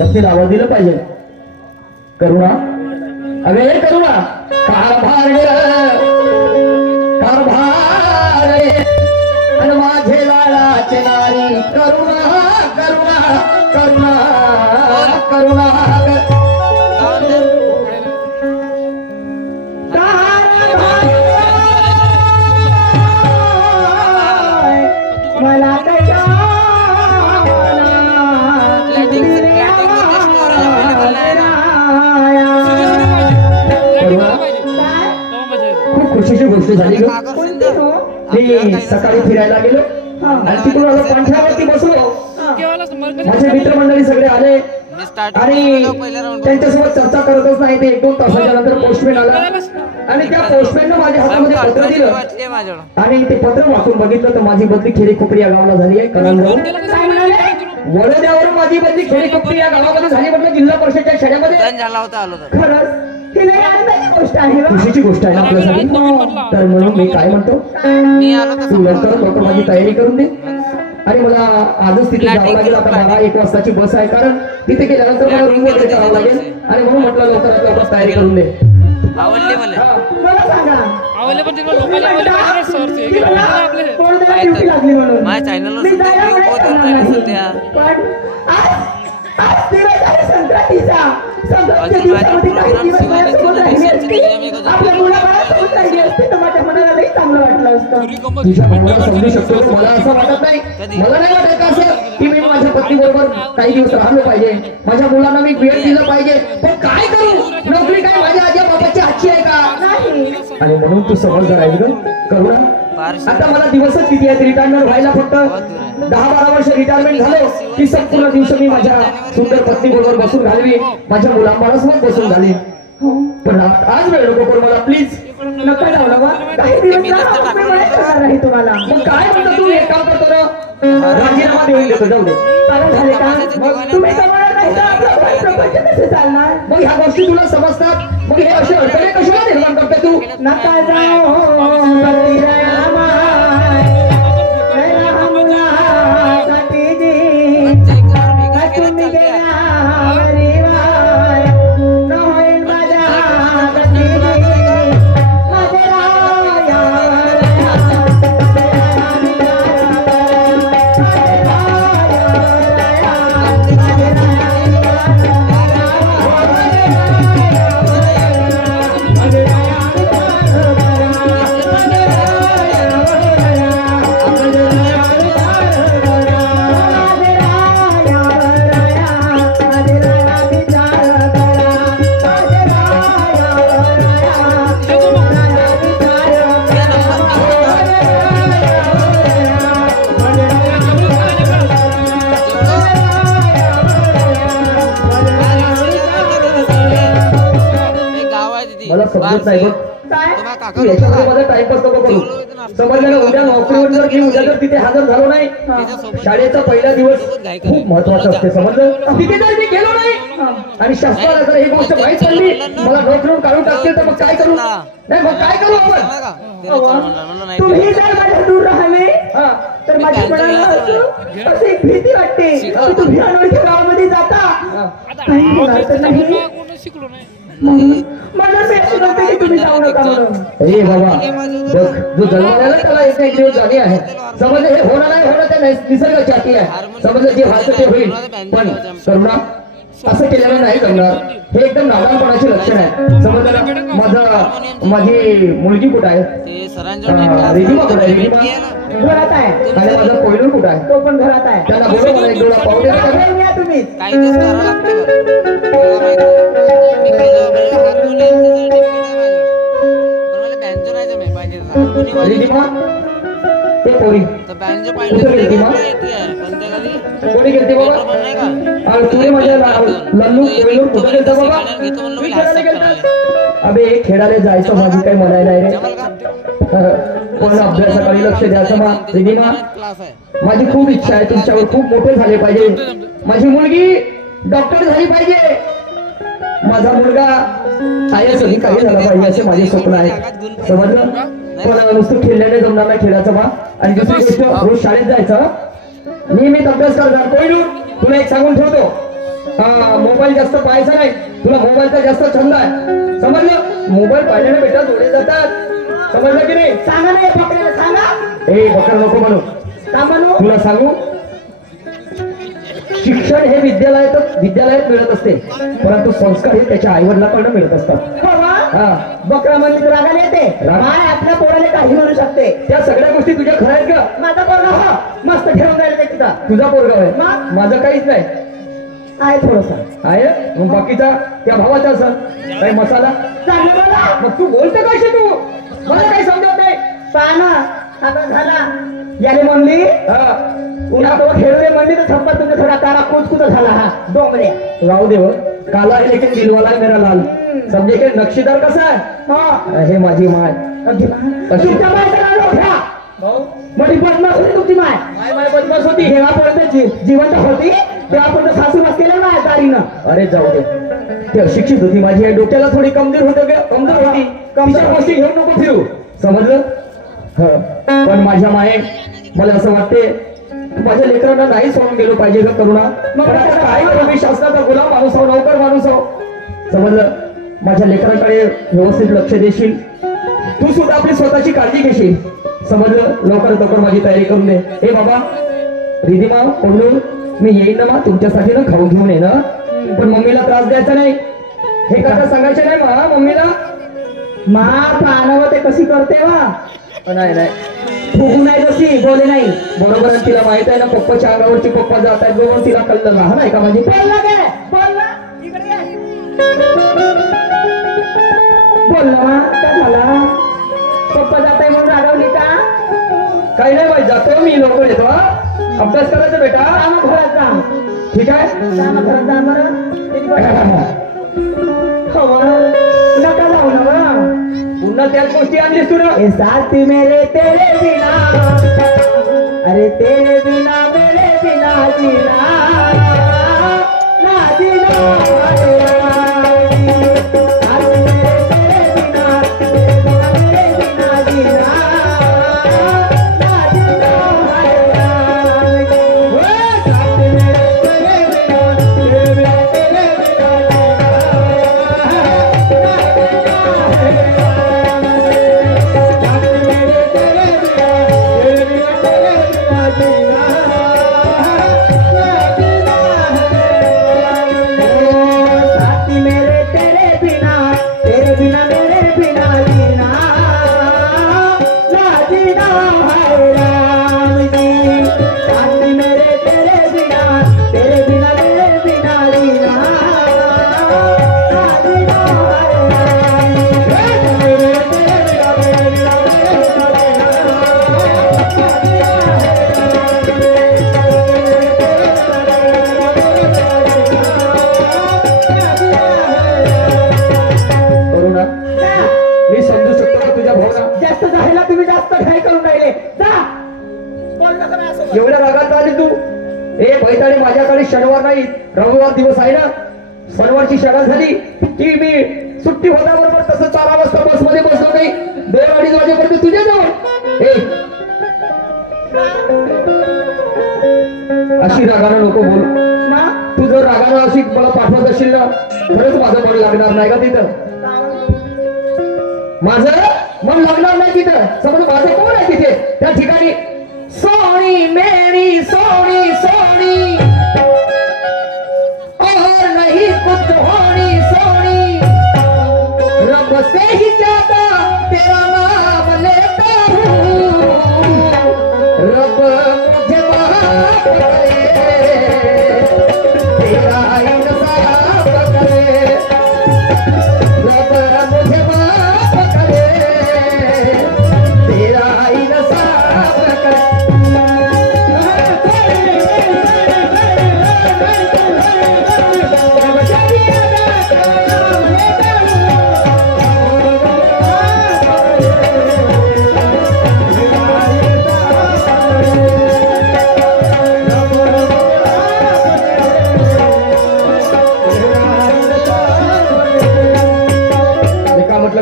तपशील आवाज दिलं पाहिजे. करुणा अगे करुणा कारभार कारभार आणि माझे लाडाचे नारी करुणा करुणा करुणा करुणा मला खूप खुशीची गोष्ट झाली ग. मी सकाळी फिरायला गेलो आणि तिकडून आलो पंख्यावरती बसलो. माझे मित्रमंडळी सगळे आले आणि त्यांच्यासोबत चर्चा करतच नाही ते 1-2 तासाच्या नंतर पोस्टमॅन आला आणि त्या पोस्टमॅननं माझ्या हातामध्ये पत्र दिलं आणि ते पत्र वाचून बघितलं तर माझी बदली खेडेखोपरी या गावाला झाली आहे. कलांजवळ वडोद्यावरून माझी बदली खेडेखोपरी या गावामध्ये झाली म्हटलं जिल्हा परिषदच्या शाळेमध्ये. खुशीची गोष्ट आहे ना आपल्यासाठी. तर म्हणून मी काय म्हणतो तू लवकर माझी तयारी करून दे आणि मला आजच तिथे जावं लागेल. आता 12-1 वाजताची बस आहे कारण तिथे गेल्यानंतर मला रूम वगैरे करावं लागेल आणि म्हणून म्हटलं लवकर तयारी करून दे. आवडले मला आवडले पण तिकडे लोकांना माझ्या चॅनलवर तुझ्या भावना समजू शकतो. मला असं वाटत नाही. मला नाही वाटत का असं की मी माझ्या पत्नी बरोबर काही दिवस राहिलो पाहिजे. माझ्या मुलांना मी वेळ दिलं पाहिजे. पण काय करू नोकरी काय माझ्या आजी बाबाची आजची आहे का आणि म्हणून तू समजदार आहे ग करुणा. आता मला दिवसच किती आहेत रिटायरमेंट व्हायला फक्त 10-12 वर्ष रिटायरमेंट झालं की संपूर्ण दिवस मी माझ्या सुंदर पत्नी बरोबर बसून घालवी माझ्या मुलांबरोबर बसून घाली. पण आज वेळ नको करू मला प्लीज. नका जाऊ ना काही दिवस नाही तुम्हाला. मग काय म्हणतो तू एक काम करतो ना राजीनामा देऊन देतो जाऊ दे. झाले का तुम्ही चालणार मग ह्या गोष्टी तुला समजतात. मग हे असे अडचणी कशाला निर्माण करते तू. नका जाऊ समजत नाही बघ याच्यामध्ये टाइमपास नको करू. समजलं ना उद्या नोकरीवर जर मी उद्या जर तिथे हजर झालो नाही शाळेचा पहिला दिवस खूप महत्वाचा असते. समजलं तिथे जर मी गेलो नाही आणि शासनाला जर ही गोष्ट माहीत पडली मला नोकरीवर काढून टाकतील तर मग काय करू. नाही मग काय करू आपण. तुम्ही जर माझ्या दूर राहिले तर माझ्या मनाला अशी एक भीती वाटते की तुम्ही अनोळखी गावामध्ये जाता तुम्ही जाऊ नका म्हणून. अरे बाबा जो जन्मलेला त्याला एक दिवस झाली आहे. समजलं हे होणार नाही होणार त्या निसर्गाची अटी आहे. समजलं जे व्हायचं ते होईल. पण करुणा असं केल्यानं नाही करणार. हे एकदम नादानपणाचे लक्षण आहे. समजलं माझी मुलगी कुठं आहे रिधिमा कुठं आहे. रिधिमा घरात आहे आणि माझा कोयलूर कुठं आहे तो पण घरात आहे. त्यांना बोलव मला एक डोळा पाहू दे. तुम्ही काही दिवस करावं लागते रिधिमा ते पोरी कोणी गेलती बाबा आणि तुम्ही माझ्या लल्लू कोयलूर कुठं गेलता बाबा. अबे खेळायला जायचं माझी काही म्हणायला आहे रे. पण अभ्यासाकडे लक्ष द्यायचं मा रिधिमा. माझी खूप इच्छा आहे तुमच्यावर खूप मोठे झाले पाहिजे. माझी मुलगी डॉक्टर झाली पाहिजे. माझा मुलगा IAS अधिकारी झाला पाहिजे असे माझे स्वप्न आहे. समजलं. पण नुसतं खेळल्याने जमणार नाही खेळायचं बा. आणि दुसरी गोष्ट रोज शाळेत जायचं नियमित अभ्यास करणार. कोयलूर तुला एक सांगून ठेवतो हा मोबाईल जास्त पाहायचा नाही, तुला मोबाईलचा जास्त छंद आहे समजलं. मोबाईल पाहिल्याने बेटा डोळे जातात, समजलं की नाही. सांगा ना या बकऱ्याला सांगा. ए बकर नको म्हणू, का म्हणू? तुला सांगू, शिक्षण हे विद्यालयात मिळत असते, परंतु संस्कार हे त्याच्या आईवडिलांकडून मिळत असतात. बाबा हा बकरा म्हणजे रागाला येते. राग? माय आपल्या पोराला काही म्हणू शकते. त्या सगळ्या गोष्टी तुझ्या खऱ्या आहेत का? माझा पोरगा हो मस्त ठेवून राहिले ते तिथं. तुझा पोरगा आहे, मग? माझं काहीच नाही आहे थोडस आहे. मग बाकीचा त्या भावाचा असं काही मसाला. चांगलं बघा. मग तू बोलतो कशी, तू मला काही समजत नाही. पहा ना आता झाला याने म्हणली हा, उन्हा तो खेळवे म्हणली तर छप्पा तुमच्या थोडा काळा कुचकुच झाला. हा डोंगरे राहू दे. काला है लेकिन दिलवाला है मेरा लाल. समजे की नक्षीदार कसा आहे. हा हे माझी माय. तुमच्या मायचं नाव घ्या. म्हणजे बदमाश होती तुमची माय. माय बदमाश होती. जेव्हापर्यंत जिवंत होती तेव्हापर्यंत सासू बसलेल्या नाही दारीनं. अरे जाऊ दे, ती अशिक्षित होती माझी आई, डोक्याला थोडी कमजोर होती. तिच्या गोष्टी घेऊन नको फिरू, समजलं. पण माझ्या माये मला असं वाटते माझ्या लेकरांना नाही सोडून गेलो पाहिजे का करुणा. मग आता काय करू, मी शासनाचा गुलाम माणूस आहो, नौकर माणूस आहो, समजलं. माझ्या लेकरांकडे व्यवस्थित लक्ष देशील, तू सुद्धा आपली स्वतःची काळजी घेशील, समजलं. लवकर माझी तयारी करून दे. हे बाबा रिधिमा पडू, मी येईन ना तुमच्यासाठी ना खाऊ घेऊन ये ना, पण मम्मीला त्रास द्यायचा नाही, हे कथा सांगायचे नाही मम्मीला. मा पाहणं ते कशी करते वा. नाही फुगू नाही जशी बोले नाही. बरोबर आहे, तिला माहित आहे ना पप्पाच्या अंगावरची पप्पा जात आहेत बरोबर, तिला कळलं लहान आहे का माझी. बोलला काय बोलला इकडे ये. बोलला मा काय झाला. पप्पा जात आहे म्हणून रागवली का. काही नाही माहित, जातो मी लवकर येतो. अभ्यास करायचा बेटा. काम घरात जा. ठीक आहे. काम घरात जा बरं. नका जाऊ ना बा. पुन्हा त्याच गोष्टी आणलीस तू ना. ए साथी मेरे तेरे बिना, अरे तेरे बिना मेरे बिना जीना ना जीना. साथी मेरे तेरे बिना, तेरे बिना मेरे बिना जीना ना जीना. साथी मेरे तेरे बिना, तेरे बिना तेरे बिना एवढ्या रागात आली तू. ए बैताडे, माझ्याकडे शनिवार नाही रविवार दिवस आहे ना, शनिवारची शाळा झाली की मी सुट्टी होण्याबरोबर तसं 4 वाजता बस मध्ये बसलो नाही, 2-2:30 वाजेपर्यंत तुझ्या जवळ. अशी रागानं नको बोल. तू जर रागानं अशी मला पाठवत असशील ना, खरंच माझं मन लागणार नाही का तिथं. माझं मन लागणार नाही तिथं, समज. माझं कोण आहे तिथे त्या ठिकाणी. सोनी मेरी सोनी सोनी और नहीं कुछ होनी सोनी, रब से ही ज्यादा तेरा नाम लेता हूँ, रब मुझे माफ करे, तेरा इंसाफ करे, रब मुझे माफ करे, तेरा इंसाफ करे.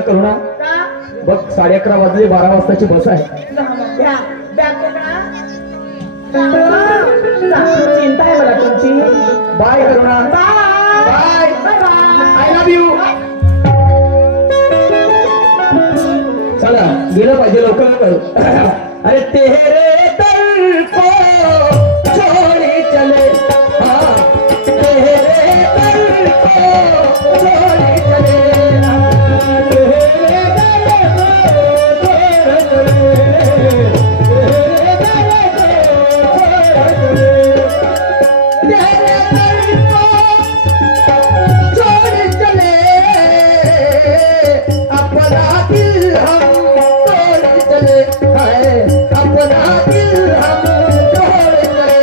करुणा बघ, 11:30 वाजले, 12 वाजताची बस आहे. चिंता आहे मला तुमची. Bye Karuna. Bye bye I love you. चला गेलं पाहिजे लवकर लवकर. अरे तेरे दर को छोड़ी चले, हाँ तेरे दर को छोड़ी चले, तेरे दर को छोड़ चले, तेरे दर को छोड़ चले, अपना दिल हम तोड़ चले, हाय अपना दिल हम तोड़ चले.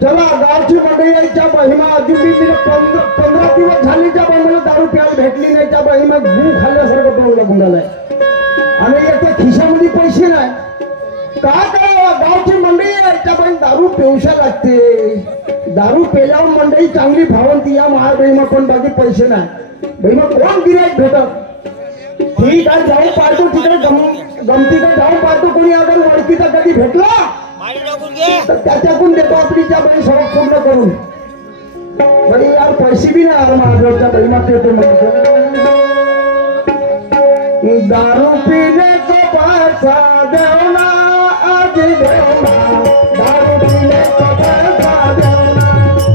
चला गावची मंडळीच्या महिमा अजून मी 15 दिवस झाली ज्या मला दारू प्यायला भेटली नाही त्या महिमा गूळ खाल्ल्यासारखं डोळा गुंडालाय आणि याच्या खिशामध्ये पैसे नाही. काय करावं गावची मंडळी आहे त्या बाई दारू पिवशा लागते. दारू पेल्यावर मंडळी चांगली भावंती या महार बहिमा पण बाकी पैसे नाही. बहिमा कोण गिरायक भेटत. ठीक आहे जाऊन पाहतो तिकडे गमतीकडे जाऊन पाहतो कोणी अगर ओळखीचा कधी भेटला तर त्याच्याकडून देतो आपली त्या बाई सगळं पूर्ण करून. बरी यार पैसे बी नाही आला महादेवच्या बाई मात्र येतो म्हणतो दारू पीने को पैसा देवना आज देवना, दारू पीने को पैसा देवना,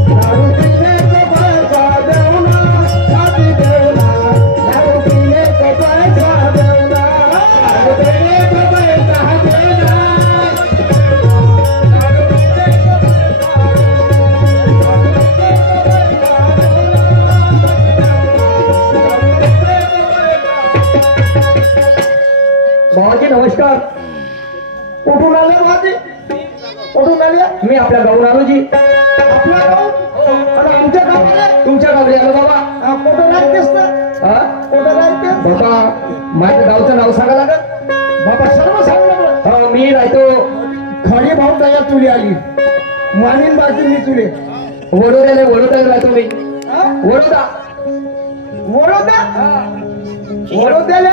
दारू पीने को पैसा देवना आज देवना, दारू पीने को पैसा देवना, दारू पीने को पैसा देवना. भावाजी नमस्कार. कुठून आले भाजी कुठून आले. मी आपल्या गावून आलो जी. आपल्या गाव आणि आमच्या गावाला तुमच्या गावी आलो बाबा. कुठं राहतेस ना हा कुठं राहतेस बाबा माझ्या गावचं नाव सांगा लागत. बाबा सर्व सांगलं मी राहतो खडी भाऊ तयार तुली आली मानीन बाकी मी तुले वडोद्याला राहतो मी. हा? वडोदा वडोदा वडोद्याला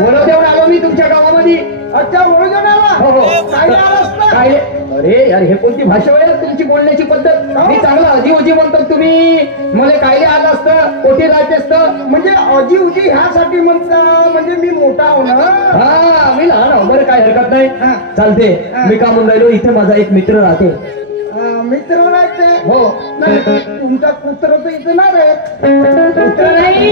वडोद्यावर आलो मी तुमच्या गावामध्ये. अच्छा वडोद्याला हो हो काय आलास ना काय अरे यार हे कोणती भाषा आहे तुमची बोलण्याची पद्धत. मी चांगला अजी उजी म्हणतो तुम्ही मला काय आलं असतं कोठे राहते असतं. म्हणजे अजी उजी ह्यासाठी म्हणता म्हणजे मी मोठा हो ना. हा मी लहान आहो बरं काय हरकत नाही हा. चालते. मी का म्हणून राहिलो इथे माझा एक मित्र राहते. मित्र राहते हो नाही तुमचा कुत्र तर इथं नाही राहत. मित्र नाही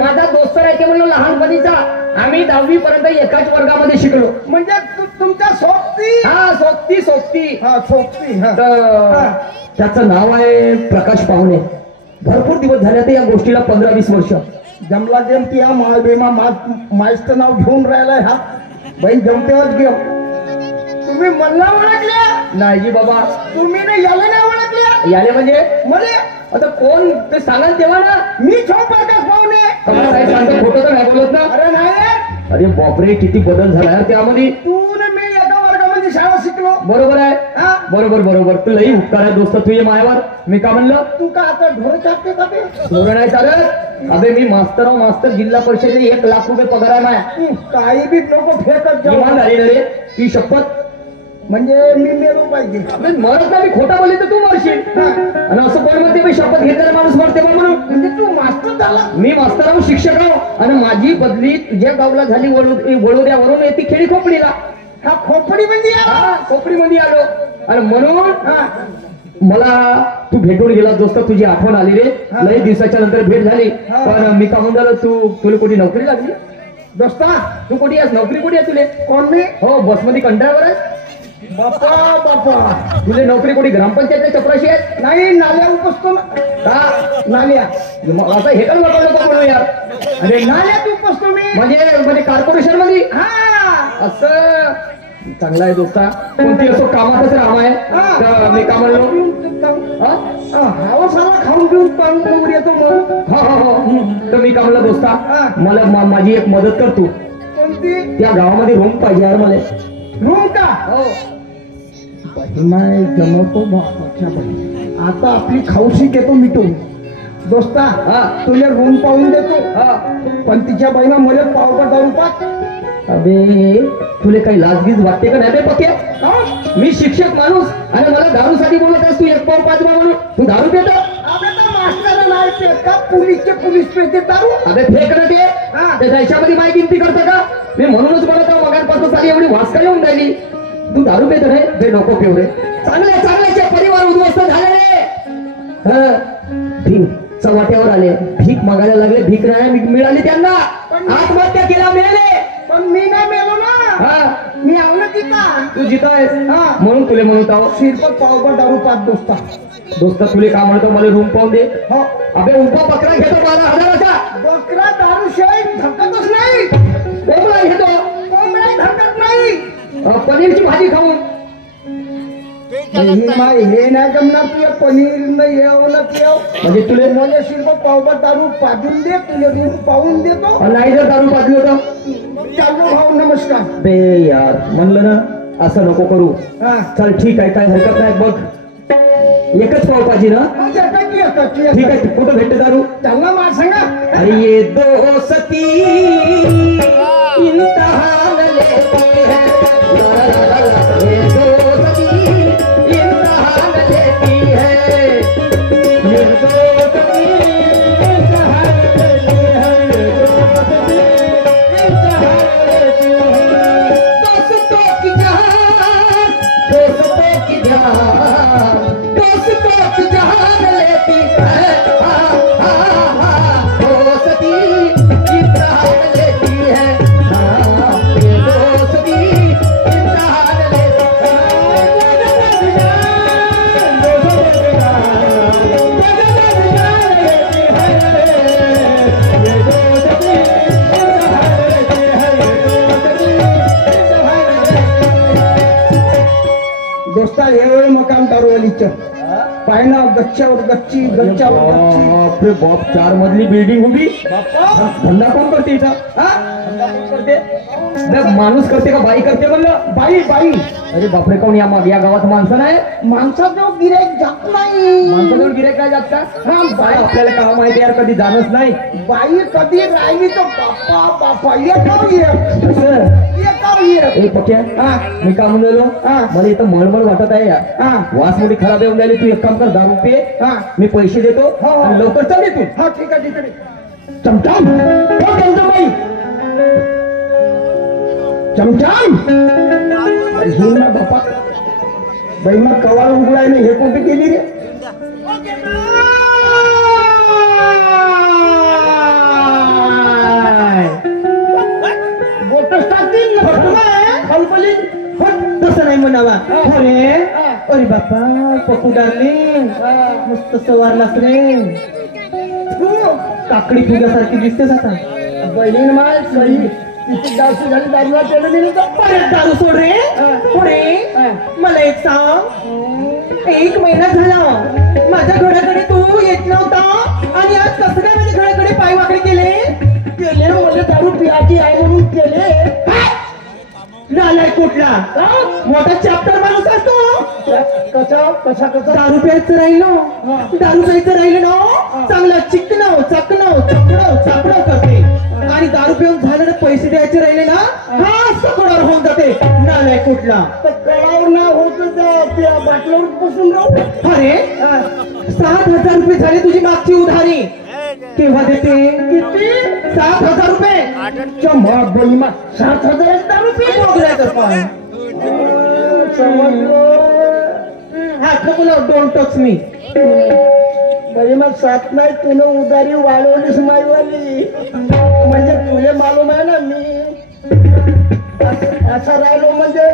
माझा दोस्त राहते म्हणून लहानपणीचा. आम्ही 10वी पर्यंत एकाच वर्गामध्ये शिकलो. म्हणजे तुमच्या सोबती हा सोबती सोबती. हा सोबती हा. तर त्याचं नाव आहे प्रकाश पाहुणे. भरपूर दिवस झाले ते या गोष्टीला 15-20 वर्ष. जमला जमती हा माळबेमा माझं नाव घेऊन राहिलाय हा बाई जमतेवच घेऊ. तुम्ही मला ओळखल्या नाही जी बाबा. तुम्ही ना याला नाही ओळखल्या याले म्हणजे मले आता कोण ते सांगाल तेव्हा ना. मी प्रकाश पाहुणे. तुम्हाला काय सांगतो खोटं तर नाही बोलत ना. अरे नाही अरे बापरे किती बदल झाला यार त्यामध्ये. तू न मी एका वर्गामध्ये शाळा शिकलो. बरोबर आहे. हा बरोबर बरोबर. तू लई उपकार आहे दोस्त तुझे मायावर. मी का म्हणलं तू का आता ढोर चालते का ते थोडं नाही चालत. अबे मी मास्तर जिल्हा परिषदेने 1 लाख रुपये पगार आहे माया. काही बी नको फेकत जाऊ. इमानदारी रे ती शपथ. म्हणजे मी मेलो पाहिजे. मरत नाही मी खोटा बोलले तर तू मरशील. हा. आणि असं कोण म्हणते मी शपथ घेतलेला माणूस मरते बा म्हणून. म्हणजे तू मास्तर झाला. मी मास्तर आहो शिक्षक आहो आणि माझी बदली तुझ्या गावला झाली वडोद्यावरून येते खेळी खोपडीला. हा खोपडी म्हणजे हा खोपडीमध्ये आलो आणि म्हणून हा मला तू भेटून गेला दोस्त. तुझी आठवण आली रे. हा. लई दिवसाच्या नंतर भेट झाली. हा. पण मी का म्हणलं तुला कुठे नोकरी लागली. दोस्ता तू कुठे आहेस नोकरी कुठे आहे तुले. कोण मी हो बसमध्ये कंटाळावर आहे. बापा बापा तुझे नोकरी कुठे ग्रामपंचायतच्या चपराशी आहे. नाही नाल्या उपसतो ना. का नाल्या मग असं हे पण नको म्हणू यार. अरे नाल्यात उपसतो मी. म्हणजे कॉर्पोरेशन मध्ये हा असं चांगला आहे दोस्ता. कोणती असो कामातच राम आहे. तर मी का म्हणलो हवा साला खाऊन पिऊन पाहून येतो मग. हा हा हो. तर मी का म्हणलं दोस्ता हा. मला माझी एक मदत कर तू. कोणती त्या गावामध्ये रूम पाहिजे यार मला. रूम का हो नाही जमवतो बापाच्या बाई. आता आपली खाऊशी घेतो मिटून दोस्ता हा. तुला रूम पाहून देतो हा. पण तिच्या बहिणा मला पावका दारू पाच अबे तुले काही लाजगीज वाटते का नाही बे पक्या? मी शिक्षक माणूस आणि मला दारूसाठी बोलत आहेस तू एक पाव पाचवा म्हणून तू दारू पितो? मास्टर नाही पेत का पोलीसचे पोलीस पेते दारू अबे फेक ना ते हा. त्या देशामध्ये माय किमती करतं का? मी म्हणूनच म्हणत आहो मगांपासून सारी एवढी वासका येऊन राहिली. तू दारू पितो रे बे नको पिऊ रे. चांगल्या चांगल्याचे परिवार उद्ध्वस्त झाले रे. भीक चव्हाट्यावर आले भीक मागायला लागले भीक नाही मिळाली त्यांना आत्महत्या केला मिळाले पण मी नाही मेलो ना हा. मी आव ना तिथं तू जिथं हा. म्हणून तुले म्हणत आहो शिरपत पावका दारू पाच दोस्ता दोस्त तुले का म्हणतो मला रूम पाहून दे. हो अबे उपा बकरा घेतो 12,000चा बकरा दारू शिवाय धकतच नाही कोंबडा घेतो कोंबडा धकत नाही पनीरची भाजी खाऊन हे नाही जमणार तुझ्या पनीर नाही येऊ ना येऊ म्हणजे तुले मला शिरपत पावका दारू पाजून दे तुझे रूम पाहून देतो नाही जर दारू पाजली होतं चालू भाऊ नमस्कार बे यार म्हणलं ना असं नको करू. हा चल ठीक आहे काय हरकत नाही बघ एकच पाव पाहिजे ना. ठीक आहे कुठं भेटते दारू? चालना मला सांगा अरे ये दोस्ती इम्तिहान लेती है ला ला ला ला ये दोस्ती इम्तिहान लेती है ये दोस्ती इम्तिहान लेती है ये दोस्ती इम्तिहान लेती है दोस्तों की जान दोस्तों की जान दोस्तों की जान लेती है दोस्ती इम्तिहान लेती है ये दोस्ती इम्तिहान लेती दोस्ता एवढं मकान दारूवालीचं पाहिना गच्च्यावर गच्ची गच्च्यावर गच्ची बापरे बाप 4 मजली बिल्डिंग उभी धंदा कोण करते इथं? हा? धंदा कोण करते? नाही, माणूस करते का बाई करते म्हणलं? बाई बाई अरे बापरे कोण या गावात माणसं नाही माणसाजवळ गिराईक जात नाही माणसाजवळ गिऱ्हाईक काय जात का? हा, बाई आपल्याला काम माहिती यार कधी जाणच नाही. बाई कधी राहिली तर बाप्पा बाप्पा येतो ये असं येतो ये ए पक्या हा मी का म्हणलो हा. मला इथं मळमळ वाटत आहे यार. हा वास मोठी खराब येऊन राहिली तू एक काम कर दारू पे हा मी पैसे देतो हो, हो. आणि लवकर चल तू. हा ठीक आहे ठीक आहे चमचाम हो चमचाबाई चमचाम हे ना बापा बाई मग कवाळ उघडाय नाही हे कोणती केली रे बोटच टाकतील खलबली तसं नाही म्हणावा. अरे अरे बापा पप्पू डार्लिंग मस्त सवारलास रे. काकडी फुग्यासारखी दिसतेस आता. बहिणीन माय सही तिची जास्त झाली दारूला पेलं नाही तर परत दारू सोड रे. पुढे मला एक सांग 1 महिना झाला माझ्या घराकडे तू येत नव्हता आणि आज कसं काय माझ्या घराकडे पाय वाकडे केले? केले म्हणजे दारू पियाची आहे म्हणून केले नालायक कुठला मोठा चॅप्टर माणूस असतो. कसा कसा कसा दारू प्यायचं राहिलं दारू प्यायचं राहिलं ना चांगला चिकणं चकणं चपडव चापडव करते आणि दारू पिऊन झालं ना पैसे द्यायचे राहिले ना हा सगळं होऊन जाते. नालायक कुठला तर कळावर ना होत त्या बाटल्यावर बसून राहू अरे 7,000 रुपये झाले तुझी मागची उधारी केव्हा देते? किती 7,000 रुपये. चमा बहिमा 7,000 दारू पिली बघलाय पण हात नको डोंट टच मी. बहिमा 7 नाही तुनं उधारी वाढवलीस माईवाली म्हणजे तुले मालूम आहे ना मी असं राहिलो म्हणजे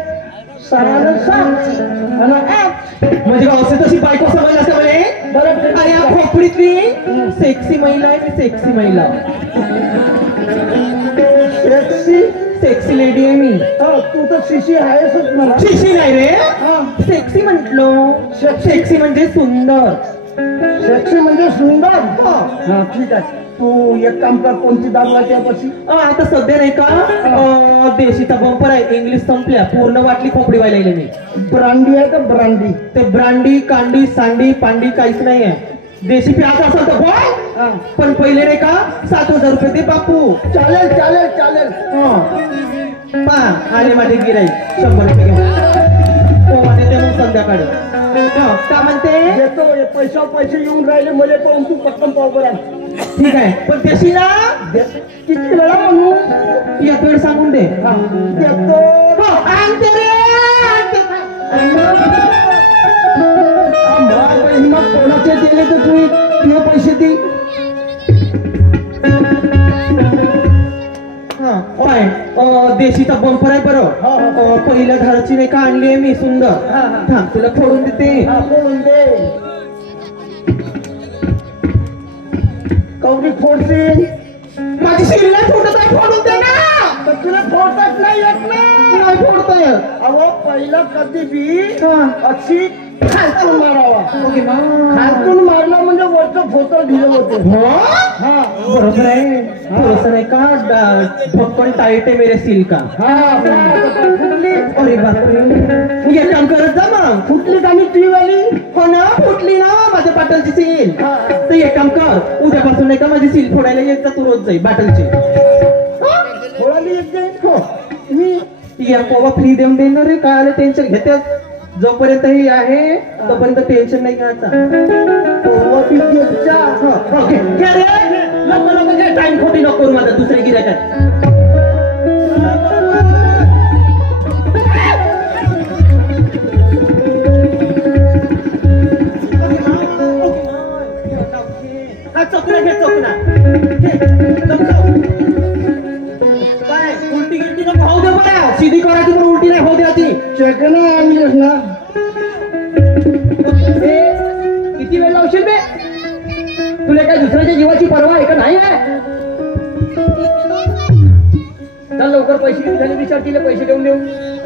6 आणि 8 म्हणजे गावचे तशी बायको समजला असं म्हणे. बरं आणि या खोपडीतली सेक्सी महिला आहे मी सेक्सी महिला सेक्सी लेडी आहे मी. तू तर शिशी आहेसच मला शिशी नाही रे सेक्सी म्हंटलो. सेक्सी म्हणजे सुंदर. सेक्सी म्हणजे सुंदर हा ठीक आहे तू एक काम कर कोणती दारू आहे त्यापाशी आता सध्या नाही का देशीचा बंपर आहे, इंग्लिश संपल्या, पूर्ण वाटली खोपडी व्हायला लागली मी. ब्रांडी आहे का ब्रांडी? ते ब्रांडी कांडी सांडी पांडी काहीच नाही आहे. देशी प्यायचा असेल तर बोल, हा. पण पहिले नाही का 7,000 रुपये दे बापू. चालेल चालेल चालेल. पा आले माझे गिराईक 100 रुपये घेऊन. हो म्हणते ते मग संध्याकाळी. का म्हणते? देतो पैसे येऊन राहिले मला पाहून तू पटकन पाव बरा. ठीक आहे, पण देशी ना किती वेळा म्हणू? एक वेळ सांगून दे. देतो. हो, आणते रे, आणते. मग कोणाचे दिले तर तू ते पैसे दे. हा, होय. देशीचा बंपर आहे बरं. पहिल्या घराची नाही का आणली आहे मी सुंदर. थांब तुला फोडून देते. हा, बोलून दे. कवडी फोडशील? माझी शिल्ला फोडत आहे, फोडून दे ना. तर तुला फोडताच नाही येत ना. नाही फोडता येत. अहो पहिला कधी बी हा. अशी खालतून मारावा. ओके मग. खालतून मारलं म्हणजे वरचं फोतर ढिलं होते. हो? हा बरोबर आहे. थोडस नाही का भक्कन टाईट आहे मेरे सील का. हा फुटली. अरे बापरे, एक काम करत जा मग. फुटली का मी ती वाली? हो ना, फुटली ना माझ्या बाटलची सील. हा. तर एक काम कर, उद्यापासून नाही का माझी सील फोडायला येत जा तू रोज जाई बाटलची. फोडाली एक जाईल. हो, मी या कोवा फ्री देऊन देणार रे. काय आलं टेन्शन घेते, जोपर्यंत ही आहे तोपर्यंत टेन्शन नाही घ्यायचा. फोडवाची केकच्या. ओके घे रे, लवकर लवकर घे, टाइम खोटी नको करू माझा. दुसरे गिऱ्हाईक आहे. हा, चोकना घे, चोकना घे. काय उलटी गिलटी नको होऊ दे बरं. सीधी करायची पण उलटी नाही होऊ द्यायची. चकना आणलीस ना? किती वेळ लावशील बे? तुला काय दुसऱ्याच्या जीवाची पर्वा आहे का नाही आहे? चल लवकर पैसे किती झाले विचार, तिला पैसे देऊन देऊ.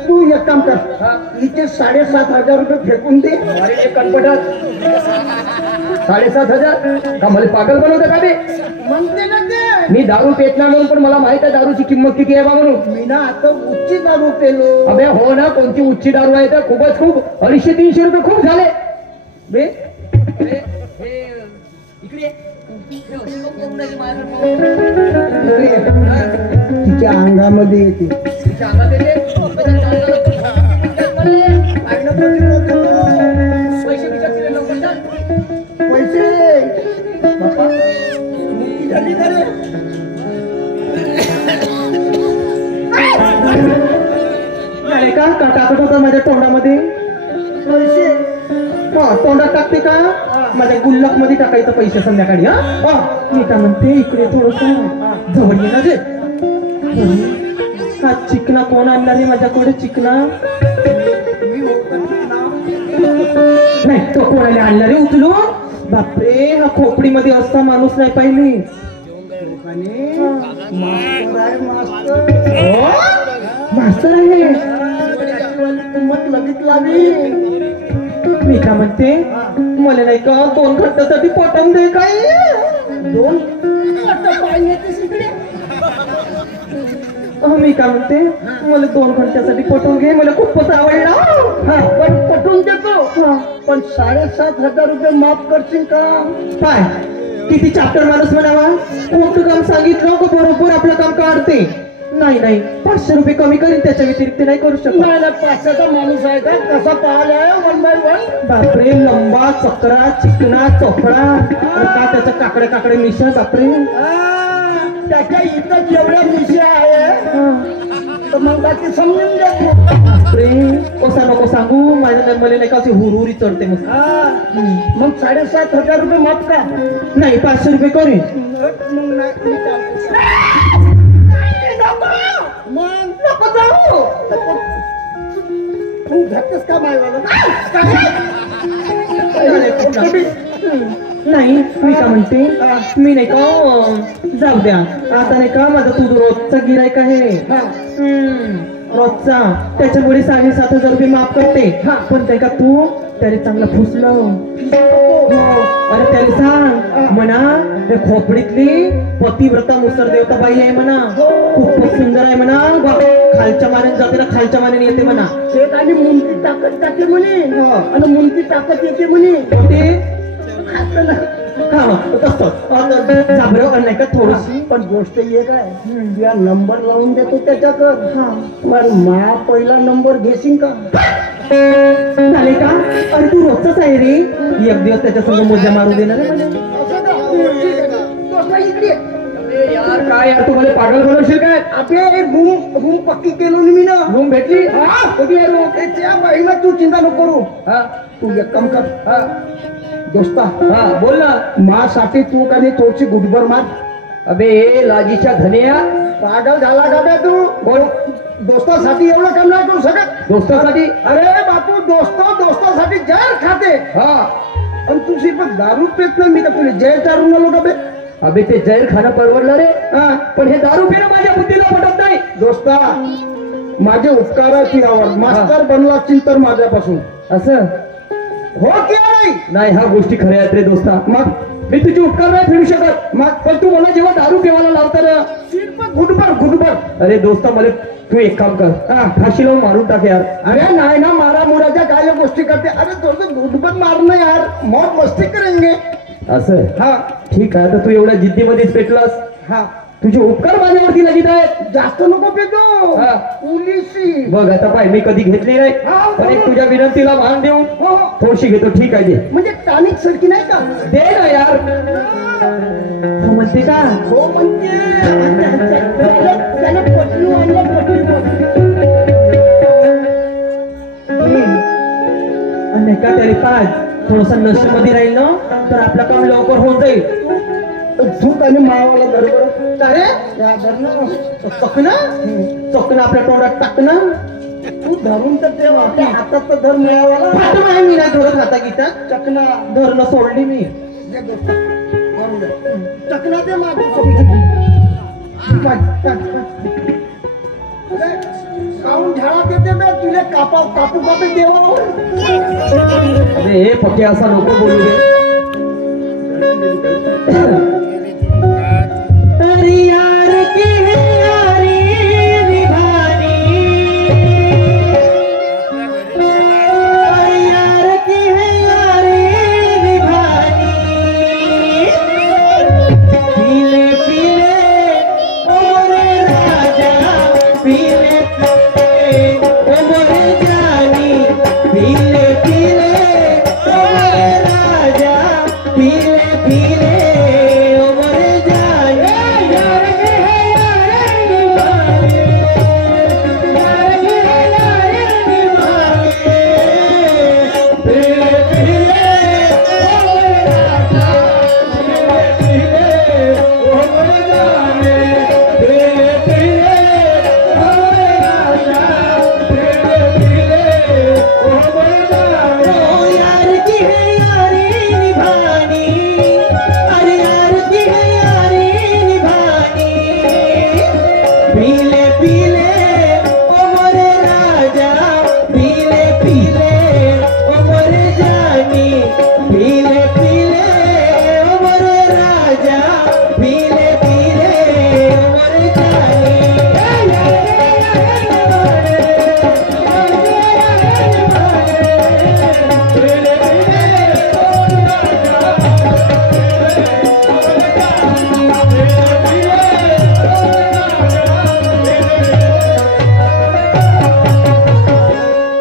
तू एक काम कर, हा. इथे 7,500 रुपये फेकून दे. अरे एक कनपटात 7,500 का मला पागल बनवतं का बे? म्हणते ना ते. मी दारू पेत नाही म्हणून, पण मला माहित आहे दारूची किंमत किती आहे बा म्हणून. मी ना आता उच्ची दारू पेलो. अबे हो ना, कोणती उच्ची दारू आहे तर खूपच खूप 250-300 रुपये खूप झाले बे. अरे, हे, इकडे ये. हे अशी लोक करून राहिली माझ्याकडे. तिच्या अंगामध्ये येते. तिच्या अंगात येते. पैसे विचार तिला लवकर चाल. पैसे बापा मुक्ती झाली का रे? नाही का टाकत होता माझ्या तोंडामध्ये. पैसे हा, तोंडात टाकते का? माझ्या गुल्लक मध्ये टाकायचं पैसे संध्याकाळी. हा, मी काय म्हणते, इकडे थोडस जवळ ये ना रे. हा चिकना कोण आणला रे माझ्याकडे? चिकना नाही, तो कोणाला आणला रे उचलून? बापरे, हा खोपडीमध्ये असा माणूस नाही पाहिली. मास्तर आहे मास्तर. हो? मास्तर आहे. किंमत लगेच लावी. मी काय म्हणते, मला नाही का 2 घंट्यासाठी पटवून दे काय? 2 आता पाहिजे इकडे. मी काय म्हणते, मला 2 घंट्यासाठी पटवून घे, मला खूपच आवडला. हा पण पटवून देतो. पण 7,500 रुपये माफ करशील का? काय किती चाप्टर माणूस म्हणावा? कोणतं काम सांगितलं का बरोबर आपलं काम काढते. नाही नाही, 500 रुपये कमी करीन, त्याच्या व्यतिरिक्त नाही करू शकत. नाही नाही, 500चा माणूस आहे का? कसा पाहिलाय 1 by 1? बापरे, लंबा चक्रा चिकना चोपडा. अरे का त्याच्या काकडे काकडे मिशा. बापरे, त्याच्या इथं जेवढ्या मिशा आहे तर मग बाकी समजून घ्या. बापरे, कसा नको सांगू, माझ्या मला नाही का अशी हुरहुरी चढते मग. मग 7,500 रुपये माफ का? नाही, 500 रुपये करीन. मग नाही मग नको जाऊ. तू घातस का माय बाबा? नाही, मी का म्हणते, मी नाही का जाऊ द्या आता. नाही का माझा तू रोजचा गिरायक आहे. रोजचा, त्याच्यामुळे 7,500 रुपये माफ करते. पण ते का तू त्याने चांगला फुसलं. अरे त्याने सांग म्हणा, खोपडीतली पतिव्रता मुसर देवता बाई आहे म्हणा, खूप सुंदर आहे म्हणा, खालच्या मानेने जाते ना खालच्या मानेने येते म्हणा. शेत आणि मुंडकी ताकद जाते म्हणे आणि मुंडकी ताकद येते म्हणे. ते खातं ना. हा नाही का थोडीशी. पण गोष्ट एक आहे, या नंबर लावून देतो त्याच्याकडे. पण मा पहिला नंबर घेशील का? झाले का? अरे तू रोजचाच आहे रे. एक दिवस त्याच्या संग मोजा मारू देणार आहे मला. असं का? ठीक आहे ना. तो आता इकडे ये. अरे यार काय यार, तुम्हाला पागल बनवशील काय? आपले रूम पक्की केलो ना मी ना. रूम भेटली? हा, कधी आहे रूम? त्या बाईला तू चिंता नको करू. हा तू एक काम कर. हा दोस्ता, हा बोल ना. मासाठी तू का नाही थोडीशी गुडभर मार. अबे लाजीच्या धनिया, पागल झाला का बे तू? कोण? दोस्तासाठी एवढं काम नाही करू शकत. दोस्तासाठी? अरे बापू, दोस्तासाठी जहर खाते हा. आणि तू सिर्फ दारू पेत नाही. मी का तुला जहर चारून आलो का बे? अबे ते जैर खाणं परवडलं रे. हा, पण हे दारू पिणं माझ्या बुद्धीला पटत नाही. दोस्ता, माझे उपकार आहे तुझ्यावर. मास्तर बनला असतील तर माझ्यापासून. असं हो किंवा नाही? नाही, ह्या गोष्टी खऱ्या आहेत रे दोस्ता. मग मी तुझी उपकार नाही फेडू शकत. मग पण तू मला जेव्हा दारू पिवायला लावता ना, सिर्फ गुडभर. अरे दोस्ता मला तू एक काम कर, फाशी लावून मारून टाक यार. अरे नाही ना, मारा मुराच्या काय गोष्टी करते. अरे थोडं गुडभर मारना यार, मौत मस्ती करेंगे. असं हा ठीक आहे. आता तू एवढ्या जिद्दीमध्येच पेटलास. हा, तुझे उपकार माझ्यावरती लगीत आहेत. जास्त नको पेटो. हा. पोलिसी. बघ आता पाय, मी कधी घेतली नाही, हा, पण एक तुझ्या विनंतीला मान देऊन हो, थोडीशी घेतो. ठीक आहे, दे म्हणजे टॉनिक सारखी नाही का? दे ना यार. हो म्हणते का? हो म्हणते. त्याला पटलू आणलं, पटलू. आणि का त्याने पाच थोडस नशेमध्ये राहील ना तर आपलं काम लवकर होऊन जाईल. झूक आणि मावाला बरोबर. अरे या धरणं चकना आपल्या तोंडात टाकणं. तू धरून तर ते आपल्या हातात तर धर मिळावाला. फाटू नाही मी नाही धरत हाता गीता. चकना धरणं सोडली मी. दे दोस्त. मारून दे. चकना दे काऊन झाडा देते बे तुले. कापू देवा. अरे हे पक्के असा नको बोलू दे. अरे यार की है यारी निभानी. अरे यार की है यारी निभानी. पीले पीले ओ मोरे राजा, पीले पीले ओ मोरे जानी. पीले पीले ओ मोरे राजा, पीले पीले ओ मोरे जानी. यार के है यार निभानी. यार के है यार निभानी. पीले पीले ओ मोरे राजा, पीले पीले ओ मोरे जानी. पीले पीले ओ मोरे राजा, पीले पीले ओ मोरे जानी. ओ यार की है यारी निभानी. अरे यार की है यारी निभानी. पीले पीले ओ मोरे राजा, पीले पीले ओ मोरे जानी. पीले पीले ओ मोरे राजा, पीले पीले ओ मोरे जानी.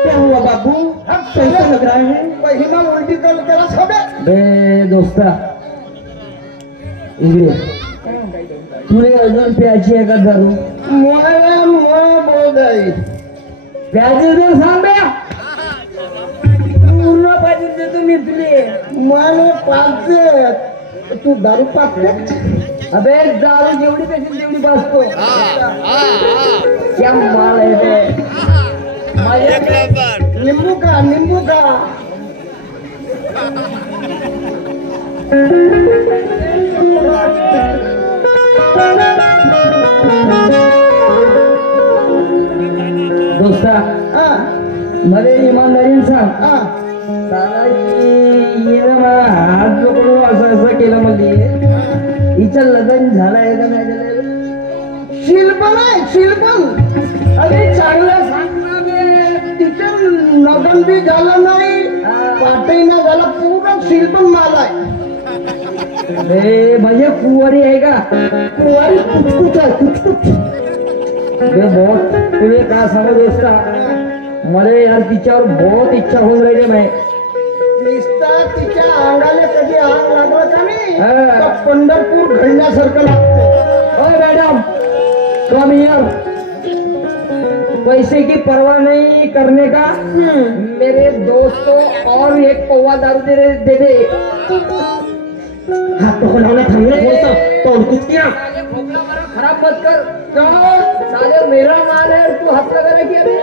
क्या हुआ बाबू? कैसा लग रहा है? पहिला उलटी कर त्याला सभे. बे दोस्ता इकडे, तुला अजून प्यायची आहे का दारू? मला बोल आहे. प्यायची तर सांग बे. पूर्ण पाहिजे देतो मी तुले. मला पाचते. तू दारू पाचते. अबे दारू जेवढी पेशील तेवढी पाचतो. क्या माल आहे बे. निंबू का. दोस्ता हा मला इमानदारीने सांग, हा. हात पकडून असं केलं म्हणजे हिचं लग्न झालंय का नाही झालं? शिल्पन आहे शिल्पन. अरे जेवण बी झालं नाही पाठही ना झाला पूर्ण शिल्पन माल आहे म्हणजे कुवारी आहे का कुवारी कुचकुच आहे कुचकुच बहुत तुम्ही का सांगत असता मला यार तिच्यावर बहुत इच्छा होऊन राहिली माय निस्ता तिच्या अंगाला कधी आग लागला का नाही हा. तर पंढरपूर घडण्यासारखं लागतं ओ मैडम कम हियर पैसे की परवाह नहीं करने का मेरे दोस्तों और एक पौवा दारू दे दे हात पकडून लावला थांबलं थोडस तोंड कुचक्या खराब मत कर क्यों साले मेरा माल है और तू हाथ लगा रहा क्या रे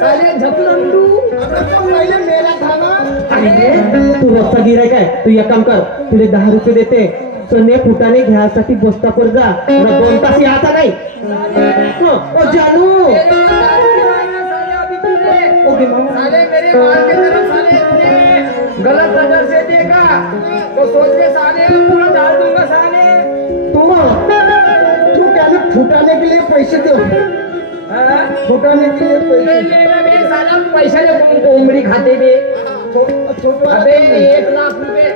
साले झपलंडू पहिले मेला थाना तू रोजचा गिरायक आहे तू एक काम कर तुले 10 रुपये देते सोने फुटाने घ्यायसाठी बसतापूर जा मला 2 तास यायचा नाही ओ जानू ओके मामा साले मेरे माल के तरफ साले मुझे गलत नजर से देखा तो सोच ले साले पूरा डाल दूंगा साले तू क्या फुटाने के लिए पैसे दो हाँ? फुटाने के लिए ले पैसे ले मेरे साला पैसा ले कोंबडी खाते दे छोटं अबे 1 लाख रुपये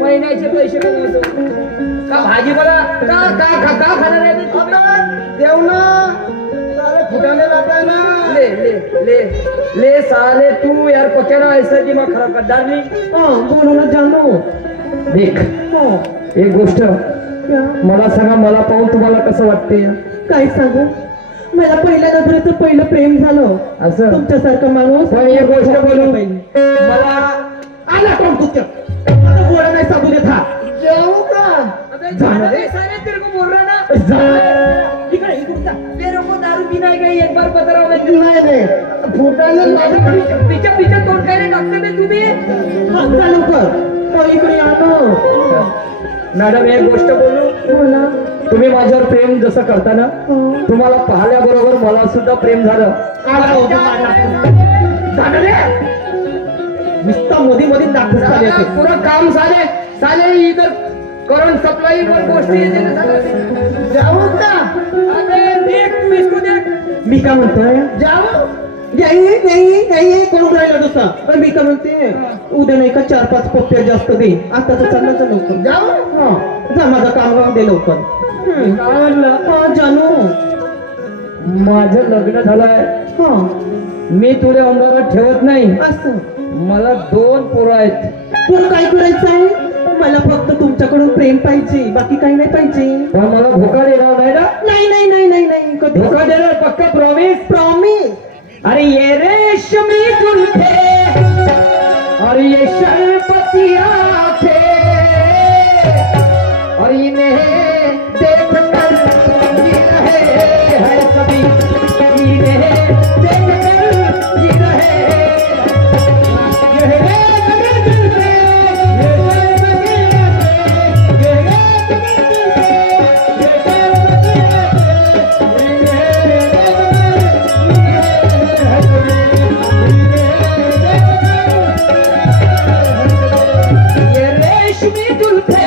महिन्याचे पैसे कमवतो का भाजीपाला का खाणार आहे तू? देव ना सारे फुटाने जाता है ना ले ले ले ले साले तू यार पक्याना ऐसा दिमाग खराब कर डार्लिंग बोलो ना जानू देख एक गोष्ट क्या मला सांगा मला पाहून तुम्हाला कसं वाटते काय सांगू मला पहिल्या नजरेचं पहिलं प्रेम झालं असं तुमच्यासारखा माणूस पण एक गोष्ट बोलू मला आला टोन कुच्च आता गोड नाही सांगू देत हा जाऊ का जाणार रे. साले तेरे को बोल रहा ना इकडे इकडे जा. तेरे को दारू पीना है क्या एक बार बता रहा हूँ मैं नाही रे फुटाने लागले पीछे पीछे तोड़ काय रे टाकते बे तुम्ही हा, जा लवकर तो इकडे या ना. मॅडम एक गोष्ट बोलू बोला तुम्ही माझ्यावर प्रेम जसं करता ना हं. तुम्हाला पाहिल्याबरोबर मला सुद्धा प्रेम झालं आला हो, जाणार रे. नुसता मध्ये मध्ये दाखवत साले, चालले. पुरं काम साले साले इधर करंट सप्लाई पर गोष्टी येते ना साले. जाऊ का अबे देख तू इसको देख मी काय म्हणतोय जाऊ नाही कोण राहिला दुसरा पण मी काय म्हणते उद्या नाही का 4-5 पप्प्या जास्त दे आता तर चाललं लवकर जाऊ हा जा माझं काम राहून दे लवकर काय म्हणलं हा जानू माझं लग्न झालंय हा मी तुला अंधारात ठेवत नाही असं मला 2 पोरं आहेत पण काय करायचं आहे मला फक्त तुमच्याकडून प्रेम पाहिजे बाकी काही नाही पाहिजे पण मला धोका देणार नाही ना नाही कधी धोका देणार पक्का प्रॉमिस प्रॉमिस अरे ये रेशमी जुल्फे और ये शरबती आंखें और इन्हें देख कर जी रहे हैं सभी इन्हें देख कर जी रहे हैं ये रेशमी जुल्फे, ये शरबती आंखें, ये रेशमी जुल्फे, ये शरबती आंखें, ये रेशमी जुल्फे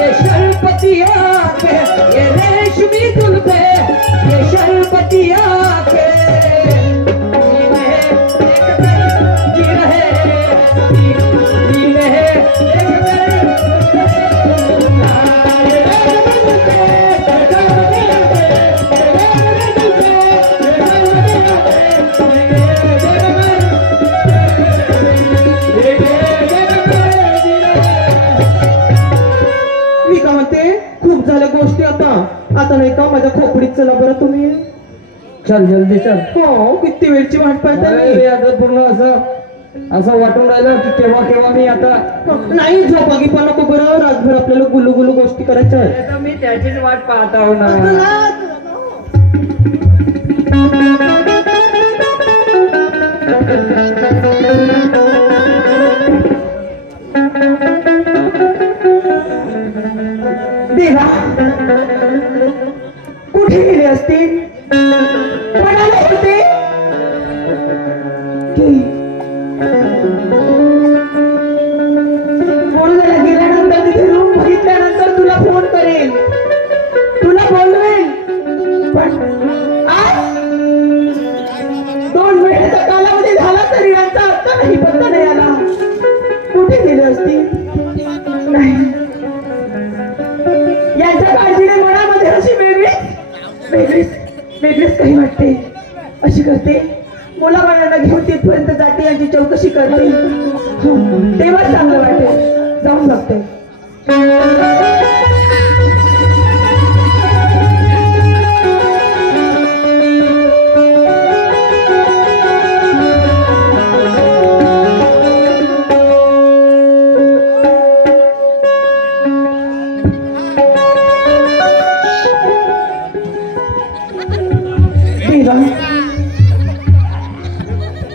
ये शरबती आंखें ये रेशमी जुल्फे ये शरबती आंखें इन्हें देखकर जी रहे इन्हें मी काय म्हणते खूप झाल्या गोष्टी आता नाही का माझ्या खोपडीत चला बरं तुम्ही चल जल्दी चल हो किती वेळची वाट पाहता अरे मी आता पूर्ण असं वाटून राहिलं की केव्हा मी आता नाही झोपागी पण नको बरं रातभर आपल्याला गुलू गुलू गोष्टी करायच्या आहेत. आता मी त्याचीच वाट पाहत आहो ना देवा कुठे गेले असते पडाले होते फोन गेल्यानंतर तिथे रूम बघितल्यानंतर तुला फोन करेल तुला बोलवेल वेगळेच काही वाटते. अशी करते, मुलाबाळांना घेऊन तिथपर्यंत जाते, यांची चौकशी करते. तेव्हा चांगलं वाटेल. जाऊन बघते.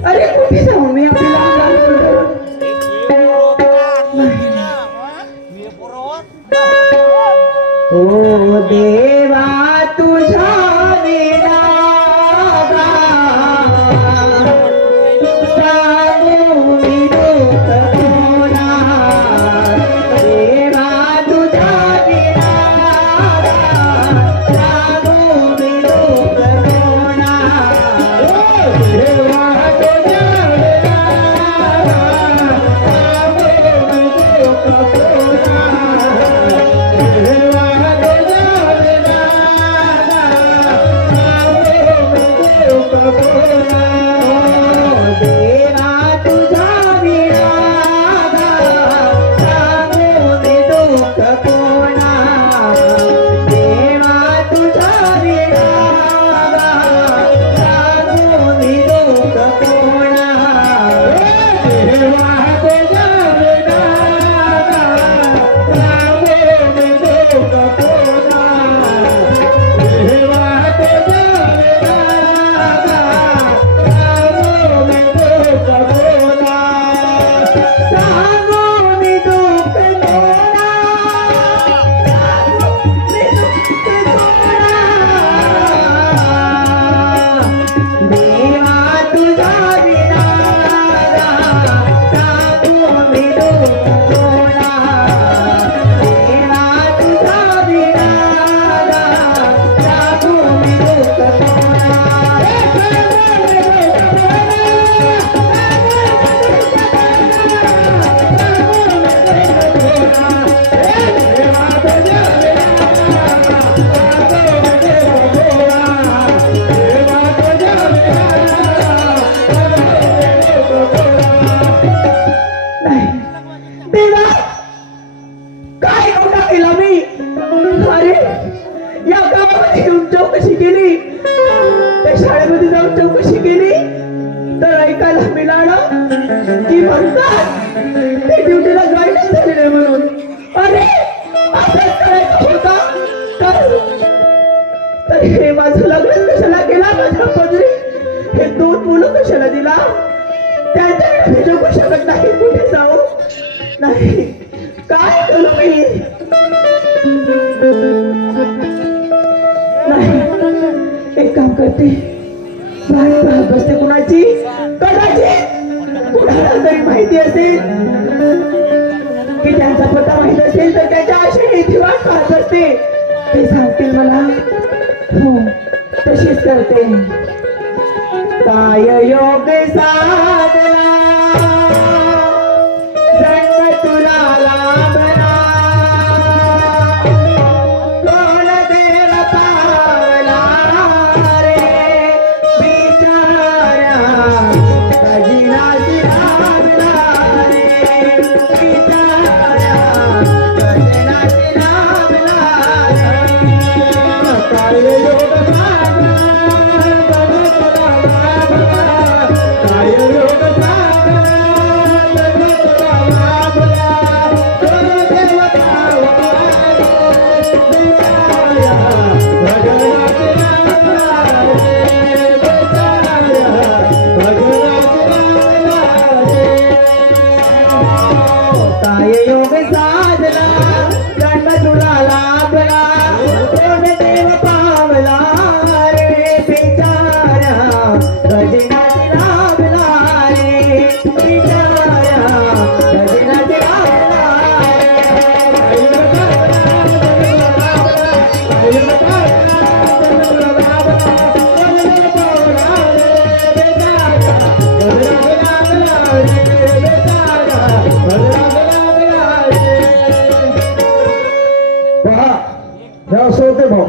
अरे कुठे जाऊ मी आपल्याला ओ देवा तुझ्या विना सांगू मी दुःख कोणा. देवा तुझ्या विना सांगू मी दुःख कोणा. देवा तुझ्या विना सांगू मी दुःख कोणा. चौकशी केली, त्या शाळेमध्ये जाऊन चौकशी केली तर ऐकायला मिळालं की म्हणतात ते ड्युटीला जॉईन झालेले म्हणून. अरे असंच करायचं होतं तर हे माझं लग्न कशाला केला, माझ्या पदरी हे 2 मुलं कशाला दिला. त्यांच्याकडे मी जगू शकत नाही, कुठे जाऊ नाही, काय करू मी. नाही, एक काम करते, वाट पाहत बसते कुणाची. कदाचित कुणाला तरी माहिती असेल की त्यांचा पत्ता माहित असेल तर त्याच्या आशेने इथे वाट पाहत बसते. ते सांगतील मला. हो तशीच करते. काय योग साधला जन्म तुला लाभला, कोण देव पावला रे बिचारा कजिनाची लाभला रे बिचारा कजिनाची लाभला रे. काय योग साधला काय योग साधला जन्म तुला लाभला, कोण देव पावला रे बिचारा भजनाची लाभला रे बिचारा भजनाची लाभला पहा हे असं होते भाऊ,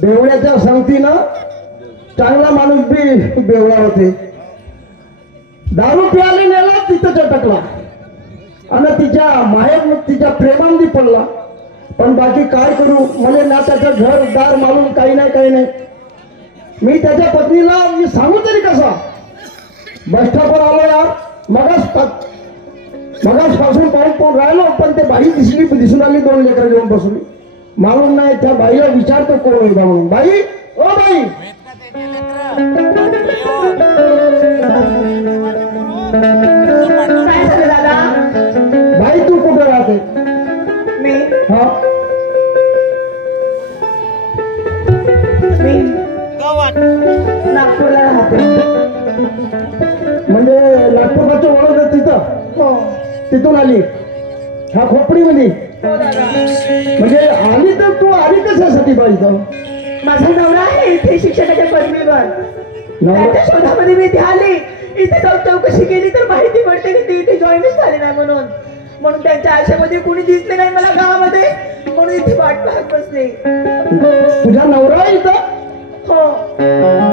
बेवड्याच्या संगतीनं चांगला माणूस बी बेवळा होते. दारू प्यायला नेला तिथं चटकला आणि तिच्या माहेर तिच्या प्रेमामध्ये पडला. पण बाकी काय करू, मला ना त्याचं घर दार मालूम काही नाही. मी त्याच्या पत्नीला मी सांगू तरी कसा. बस स्टॉपवर आलो यार, मगासपासून पाहून राहिलो, पण ते बाई दिसून आली, 2 लेकरं घेऊन बसली. मालूम नाही त्या बाईला विचारतो कोण आहे बा म्हणून. बाई, ओ बाई, काय झालं दादा? बाई तू कुठे राहते? मी हा, मी नागपूरला राहते. म्हणजे नागपूरचं ओळख तिथं, हो तिथून आली हा खोपडीमध्ये. हो दादा. म्हणजे आली तर तू आली कशासाठी बाई तर? माझा नवरा आहे इथे शिक्षकाच्या पदवीवर. नवरा? त्याच्या शोधामध्ये मी इथे आली. इथे जाऊन चौकशी केली तर माहिती पडते की ती इथे जॉईनच झाली नाही म्हणून त्यांच्या आयुष्यामध्ये कुणी दिसले नाही मला गावामध्ये, म्हणून इथे वाट पाहत बसले. तुझा नवरा आहे इथं? हो.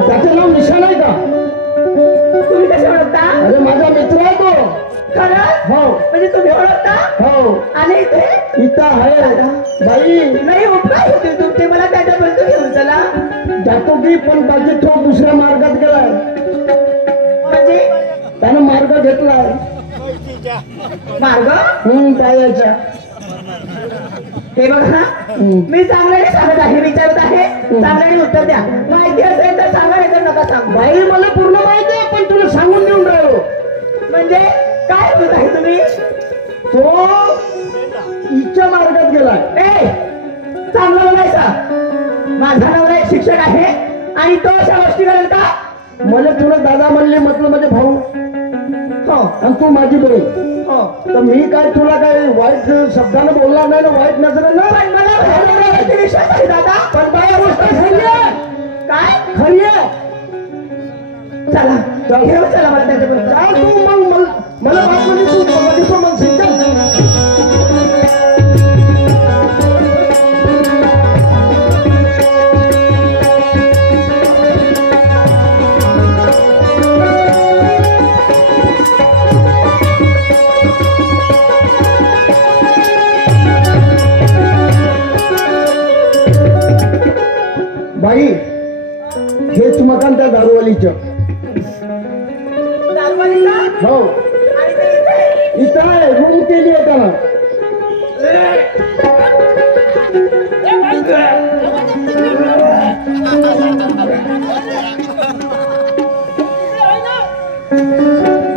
त्याचं नाव निशाण आहे का? तुम्ही कसे ओळखता? अरे माझा मित्र आहे तो. खरं? हो म्हणजे तुम्ही ओळखता? हो, आणि इथे इथं आहे बाई. नाही उपकार होते तुमचे, मला त्याच्यापर्यंत घेऊन चला. जातो की, पण बाकी तो दुसऱ्या मार्गात गेलाय. म्हणजे त्यानं मार्ग घेतलाय. मार्ग पायाच्या. हे बघा ना, मी चांगल्याने सांगत आहे, विचारत आहे, चांगल्याने उत्तर द्या. माहिती असेल तर सांगा, नाही तर नका सांगू. बाई मला पूर्ण माहिती आहे, पण तुला सांगून देऊन राहिलो. म्हणजे काय बोलत आहे तुम्ही? तो इच्छा मार्गात गेलाय. ए, चांगलं बोलायचा. माझा नवरा एक शिक्षक आहे आणि तो अशा गोष्टी करेल का? मला तुला दादा म्हणले, म्हटलं माझे भाऊ, हो आणि तू माझी बहीण. हो. तर मी काय तुला काय वाईट शब्दानं बोलणार नाही ना, वाईट नजरेनं. पण मला माझ्या नवऱ्यावरती विश्वास आहे दादा. पण बाया गोष्ट खरी आहे, काय? खरी आहे. चला घेऊन चला मला त्याच्याबरोबर. काय तू मग मला बाप म्हणजे तू मध्ये तो म्हणशील का? बाई, हेच मकान त्या दारूवालीचं. दारूवालीचा? हो, आणि ते इथे? इथं आहे, रूम केली आहे त्याला.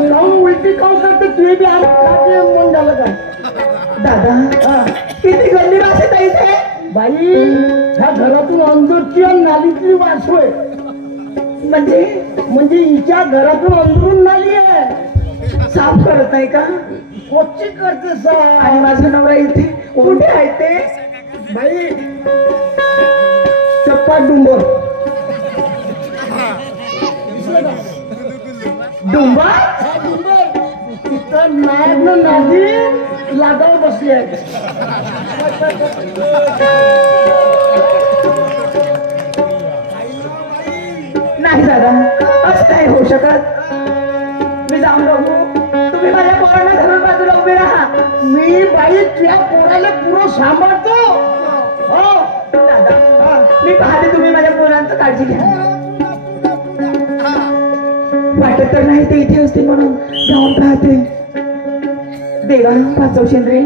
काहून उलटी काहून करते तुझी बी? मन झालं का दादा किती गंदी वास येत इथे. बाई? ह्या घरातून अंदरची आणि नालीतली वास होय. म्हणजे हिच्या घरातून अंदरून नाली आहे. साफ करत नाही का? कोची करते आणि माझा नवरा इथे कुठे आहे ते? बाई, चप्पा डुंबर. डुंबा? हा डुंबर. तिथं नायक नादी लागावर बसली आहे. नाही दादा, असं नाही होऊ शकत. मी जाऊन बघू. तुम्ही माझ्या पोरांना धरून बाजूला उभे राहा. मी बाई त्या पोराला पुरं सांभाळतो. हो दादा मी पाहते, तुम्ही माझ्या पोरांचं काळजी घ्या. वाटत तर नाही ते इथे असतील म्हणून जाऊन पाहते. देवा वाचवशील रे.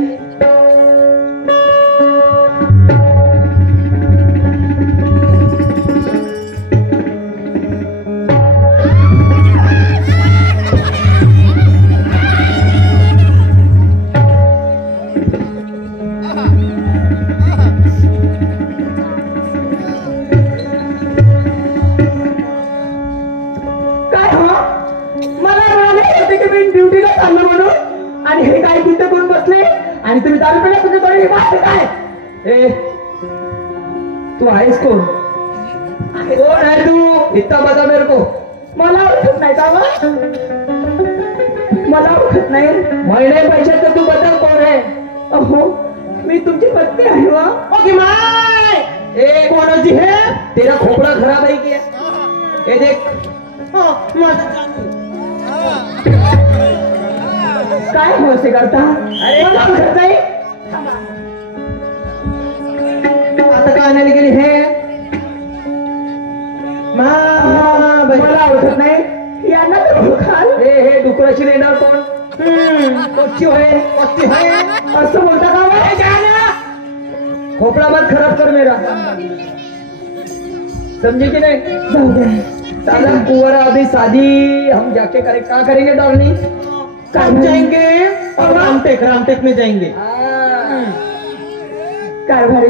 काय हो, मला म्हणाले होते की मी ड्युटीला चाललो म्हणून, आणि हे काय तिथे कोण बसले आणि तुम्ही दारू पिला तुझ्या तोंडी वास काय? ए, तू आहेस कोण? कोण आहे तू? इतना बता मेरे को. मला ओळखत नाही का व? मला ओळखत नाही. महिने पैसे तर तू बता कौन है? अहो मी तुमची पत्नी आहे व. ओ की माय, ए कौन होती है? तेरा खोपड़ा खराब है क्या? हे देख माझा जानू. काय होते करता अरे, मला ओळखत नाही. आता काय आणायला गेली हे मला ओळखत नाही. यांना तर ओळखाल. हे डुकराची रेणार कोण? कोची होय कोची होय असं बोलता का बा? खोपड़ा मत खराब कर मेरा, समझे कि नहीं? जाऊ द्या. साला कुंवरा अभी शादी हम जाके करेंगे डार्लिंग? हम जाएंगे और रामटेक में जाएंगे. काय भारी.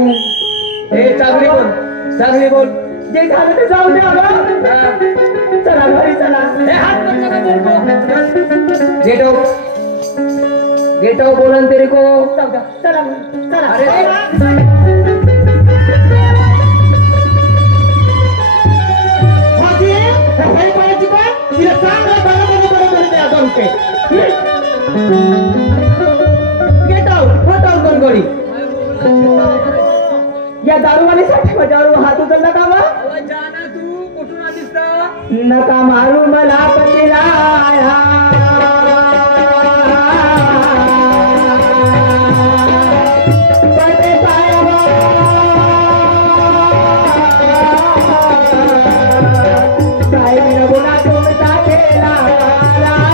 चांगली बोल. जे झालं ते जाऊ द्या बा. चला घरी चला. गेट आउट बोला ना तेरे को. जाऊ द्या. चला मग. चला. अरे माझी हे पाण्याची काय तिला चांगला बरोबर द्या दोन पे. Get out गणगोळी. या दारूवालीसाठी माझ्यावर हात उचलला का बा? जाना तू कुठून आलीस ना? नका मारू मला पतिराया. पते पायावर काय मी गुन्हा तुमचा केला राया.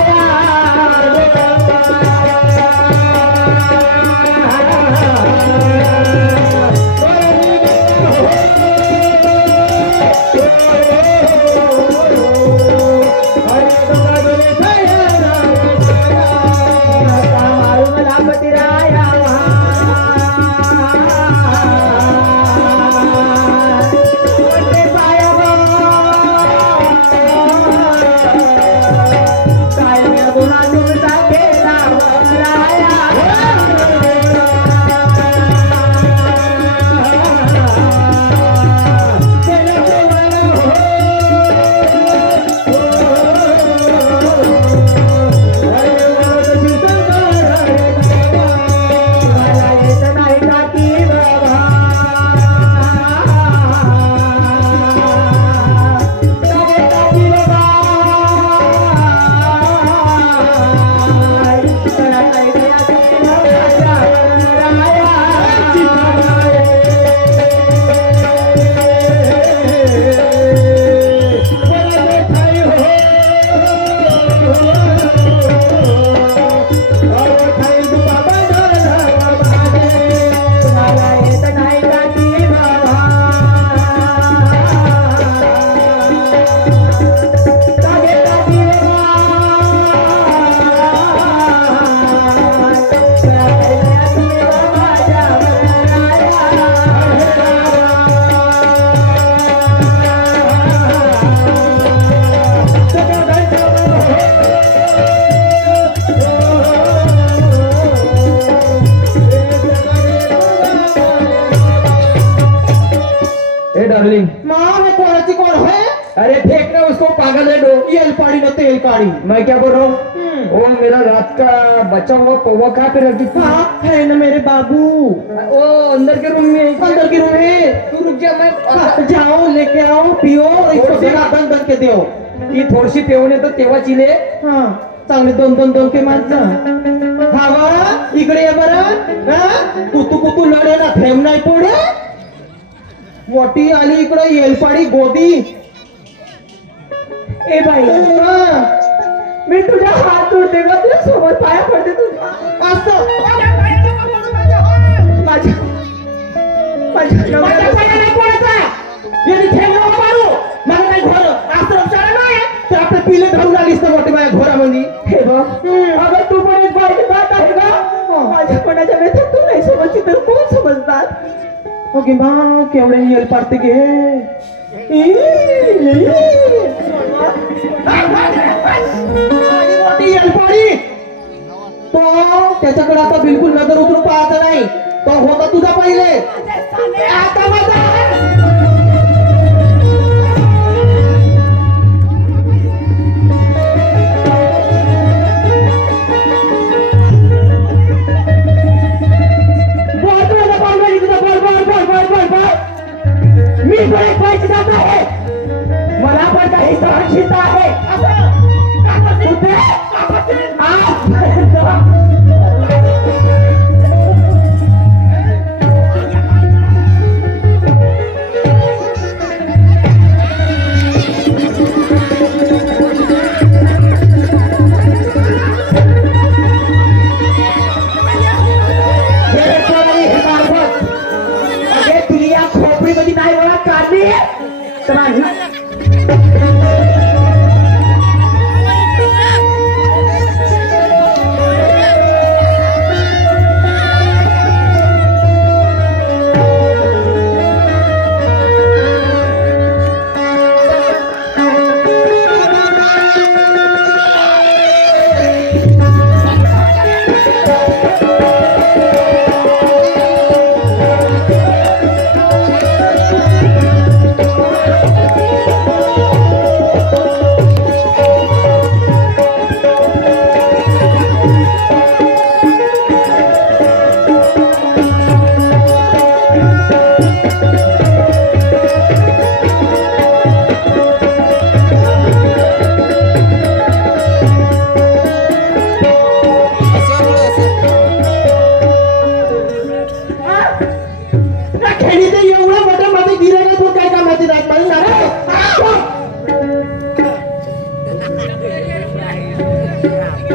डार्लिंग. माँ है कोणाची कोण है? अरे फेंक ना उसको, पागल है डो. येल पाड़ी न तेल काड़ी. मैं क्या बोल रहा हूँ, वो मेरा रात का बचा हुआ पौवा कहाँ पे रखी थी? हाँ है ना मेरे बाबू. वो अंदर के रूम में. अंदर की रूम है. तू रुक जा, मैं हाँ, जाओ लेके आओ पिओ इसको बिना दन के दो. ती थोडीशी पेवणे तर तेव्हाची ले. हाँ चांगले दोन के माणसं. हवा इकडे ये बरं. कुतू लढे ना थेंब नाही पुढे. मोठी आली इकडे येलपाडी गोदी. ए बाई, मी तुझ्या हात जोडते का, तुझ्या सोबत पाया पडते तुझ्या. असं माझ्या माझ्या पाया नाही पडायचा. यांनी थेंब नको मारू. मला काही घोर आश्रम शाळा नाही तर आपले पिले धरून आलीस तर मोठी माझ्या घोरामध्ये. हे बघ, अगं तू पण एक बाई जात आहे का? माझ्या पणाच्या व्यथेत तू नाही समजची तर कोण समजणार? ओके बा केवढे येल पाडते गे. मोठी येलपाडी. तो त्याच्याकडे आता बिलकुल नजर उतरून पाहायचं नाही. तो होता तुझा पहिले, आता माझा. मी पण एक बाईची जात आहे. मला पण काही हर्षित आहे कुठे? खोपडीमध्ये नाही बघा काढली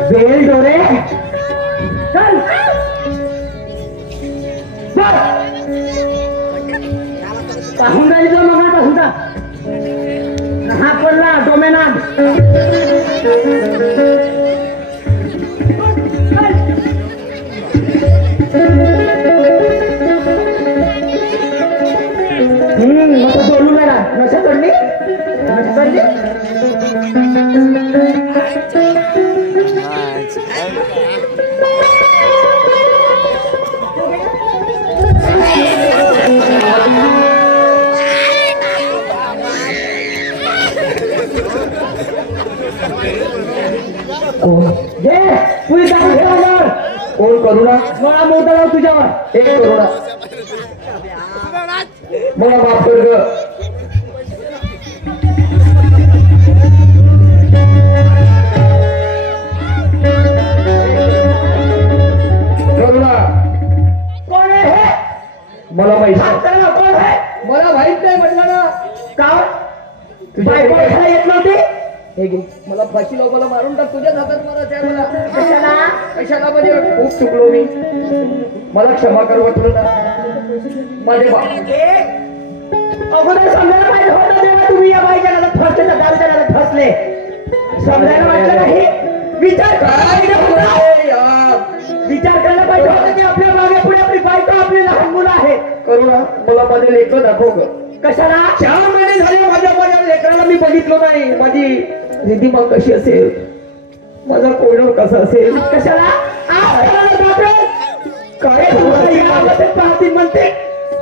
बेल डोरे चल पाहून जायचं मग आता हुंडा हा पडला डोमेनात मग बोलू नका नशा चढली नशा चढली कोण करुणा मला मोठा लाव तुझ्यावर एक करुणा मला माफ कर ग करुणा कोण आहे मला माहित नाही. त्याला कोण आहे मला माहित नाही म्हटलं ना का तुझ्या बायको घ्यायला येत नव्हती हे घे मला फाशी लाव मला मारून टाक तुझ्याच हातात मला त्या मला कशाला कशाला म्हणजे खूप चुकलो मी मला क्षमा कर वाटलं ना माझे अगोदर समजायला पाहिजे होतं तेव्हा तुम्ही या बाईच्या नादात फसले तर दारूच्या नादात फसले समजायला वाटलं नाही विचार काय करा रे यार विचार करायला पाहिजे होतं की आपल्या मागे पुढे आपली बायको आपली लहान मुलं आहे करुणा मला माझे लेकरं दाखव ग कशाला 4 महिने झाले माझ्या लेकराला मी बघितलं नाही माझी रिधिमा कशी असेल माझा कोयडर कसा असेल कशाला काय पाहतील म्हणते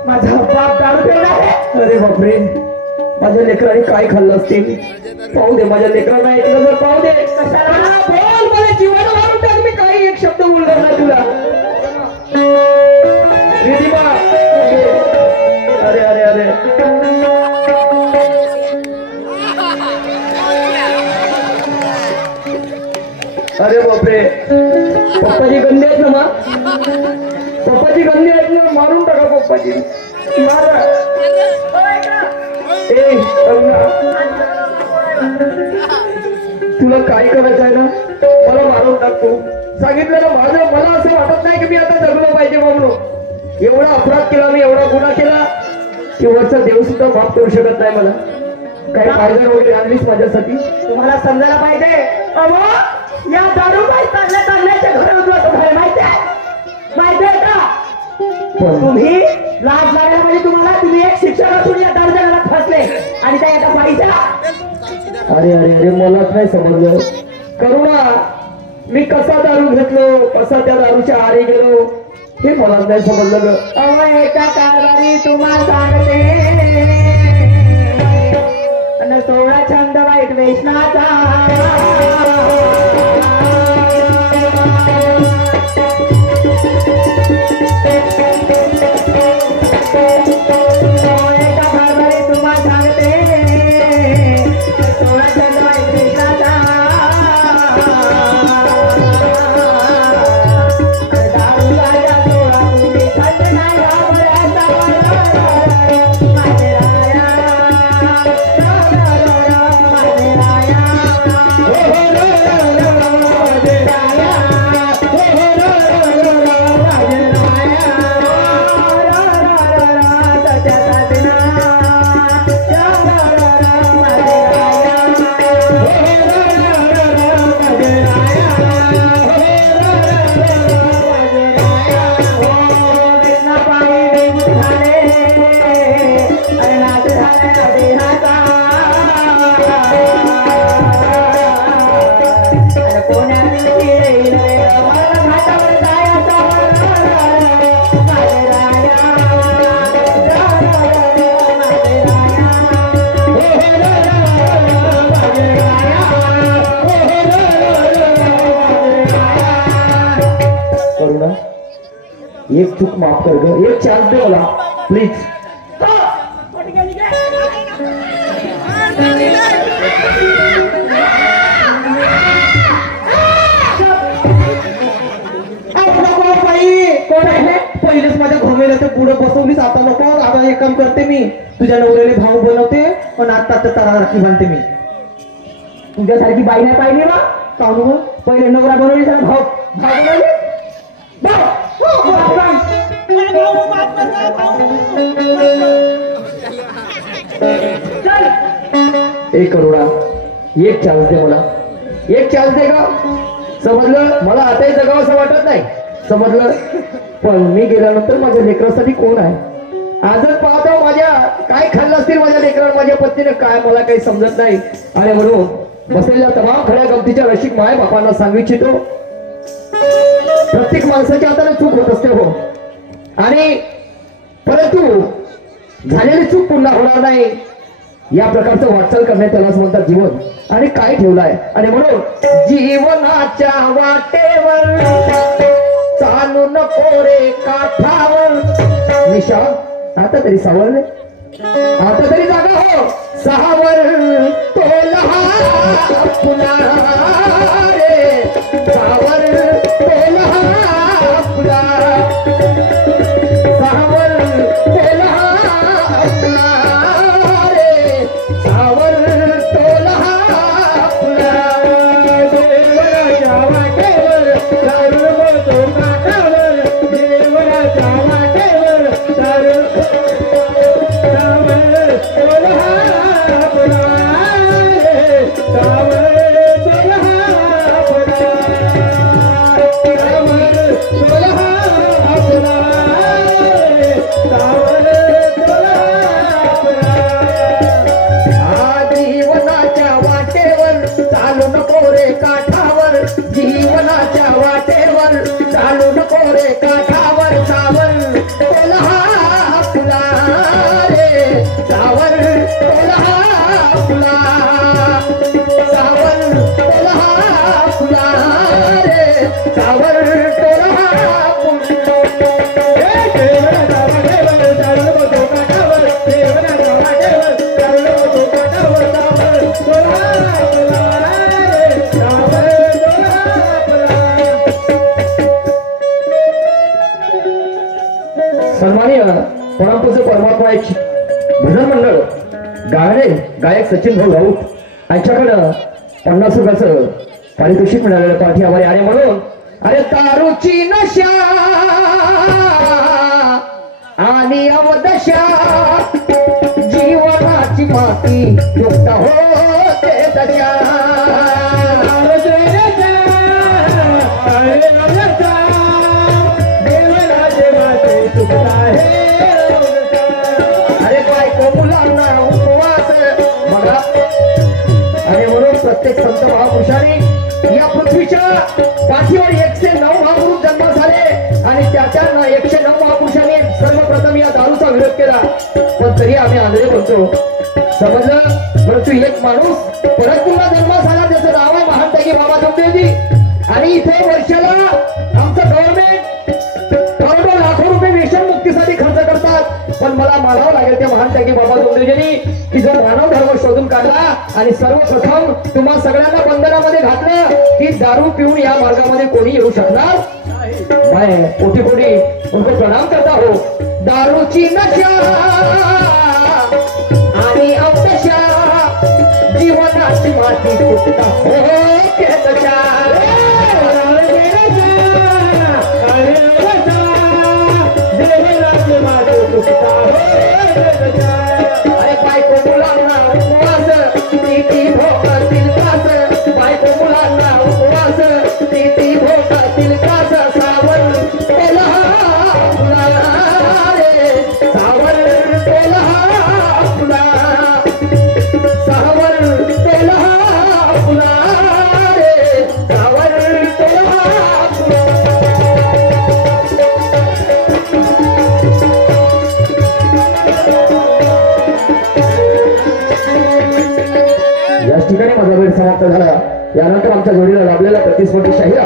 माझा बाप दारू पेला आहे अरे बापरे माझ्या लेकराने काय खाल्लं असतील पाहू दे माझ्या लेकरांना ऐकलं जर पाहू दे कशाला बोल मला जीवाला मारून टाक मी काही एक शब्द बोलणार नाही तुला रिधिमा अरे अरे अरे अरे बापरे पप्पाची गंदी आहेत ना मग पप्पाची गंदी आहेत ना मारून टाका पप्पाची मारा ए करुणा तुला काय करायचं आहे ना मला मारून टाकतो सांगितलं ना माझं मला असं वाटत नाही की मी आता जगलो पाहिजे म्हणून एवढा अपराध केला मी एवढा गुन्हा केला की वरचा देव सुद्धा माफ करू शकत नाही मला काही पायजण वगैरे आणलीस माझ्यासाठी तुम्हाला समजायला पाहिजे अहो या दारूबाई चांगल्याच्या घरात तुम्हाला माहिती आहे का तुम्ही लाज लागायला म्हणजे तुम्ही एक शिक्षक असून या दारूच्या घरात फसले आणि त्या एका बाईच्या अरे अरे अरे मलाच नाही समजलं करुणा मी कसा दारू घेतलो कसा त्या दारूच्या आरे गेलो हे मला नाही समजलं ग अहो एका कारभारी तुम्हाला सांगते आणि सोळा छंद वाईट वेशनाचा एका कारभारी तुम्हाला सांगते सोळा छंद एक चूक माफ कर ग, एक चान्स दे मला प्लीज. कोण आहे? पहिलेच माझ्या घोमेला ते पुढे बसवलीस, आता नको. आता एक काम करते मी, तुझ्या नवऱ्याला भाऊ बनवते पण आता तारा राखी बांधते मी. तुझ्यासारखी बाई नाही पाहिजे ना. काहून गं? पहिले नवरा बनवली तर भाऊ बनवली. एक करोडा, एक चान्स दे मला, एक चान्स दे का. समजलं? मला आताही जगावं असं वाटत नाही, समजलं. पण मी गेल्यानंतर माझ्या लेकरासाठी कोण आहे? आजच पाहतो माझ्या काय खाल्लं असतील माझ्या लेकरांना, माझ्या पत्नीने काय, मला काही समजत नाही. आणि म्हणून बसलेल्या तमाम खऱ्या गमतीच्या रसिक माय बापांना सांगू इच्छितो, प्रत्येक माणसाच्या हाताने चूक होत असते हो, आणि परंतु झालेली चूक पुन्हा होणार नाही या प्रकारचं वाटचाल करण्यात त्यालाच म्हणतात जीवन. आणि काय ठेवलाय, आणि म्हणून जीवनाच्या वाटेवर चालू नको रे काठावर. निशा आता तरी सावरले, आता तरी जागा हो. सावर तो लहा पुन्हा रे, सावर तो लहा पुन्हा, सावर तो लहा पुन्हा रे, सावर तो लहा पुन्हा. देवराच्या वाटेवर चालू नको काठावर, देवराच्या वाटेवर चालू जीवनाच्या वाटेवर चालू नको रे काठावर, जीवनाच्या वाटेवर चालू नको रे काठावर, सावर तोलहा फुला रे, सावर तोलहा फुला, सावर तोलहा फुला रे, सावर तोलहा सन्माननीय परमपूज्य परमात्मा एक भजन मंडळ गाणे गायक सचिन भाऊ राऊत यांच्याकडं 50 रुपयाचं पारितोषिक मिळालेलं पाठी आभारी. आणि म्हणून अरे दारूची नशा आणि अवदशा जीवनाची माती युक्ता होते दशा. अरे बायको मुलांना उपवास बघा. आणि म्हणून प्रत्येक संत महापुरुषाने या पृथ्वीच्या पाठीवर 109 महापुरुष जन्मास आले, आणि त्याच्या 109 महापुरुषांनी सर्वप्रथम या दारूचा विरोध केला. पण तरी आम्ही आंधळे बनतो, समजलं. परंतु एक माणूस परत पुन्हा जन्मास आला, त्याचं नाव आहे महानताई बाबा जोगदेवजी. आणि इथे वर्षाला आमचं गव्हर्नमेंट करोडो लाखो रुपये व्यसन मुक्तीसाठी खर्च करतात. पण मला मानावं लागेल त्या महानताई बाबा जोगदेवजींनी की जो मानव धर्म शोधून काढला आणि सर्वप्रथम तुम्हा सगळ्यांना बंधनामध्ये घातलं की दारू पिऊन या मार्गामध्ये कोणी येऊ शकणार. मैं कोटी कोटी उनको प्रणाम करता हो. दारूची नशा आणि अवदशा जीवनाची माती तुटता होते दशा. अरे बायको मुलांना उपवास किती भोगतील तास, बायको मुलांना उपवास किती भोगतील तास, सावर तोलहा फुला रे, सावर तोलहा फुला, सावर तोलहा फुला रे, सावर तोलहा फुला. याच ठिकाणी माझा वेळ समाप्त झाला. यानंतर आमच्या जोडीला लाभलेला प्रतिस्पर्धी शाहिरा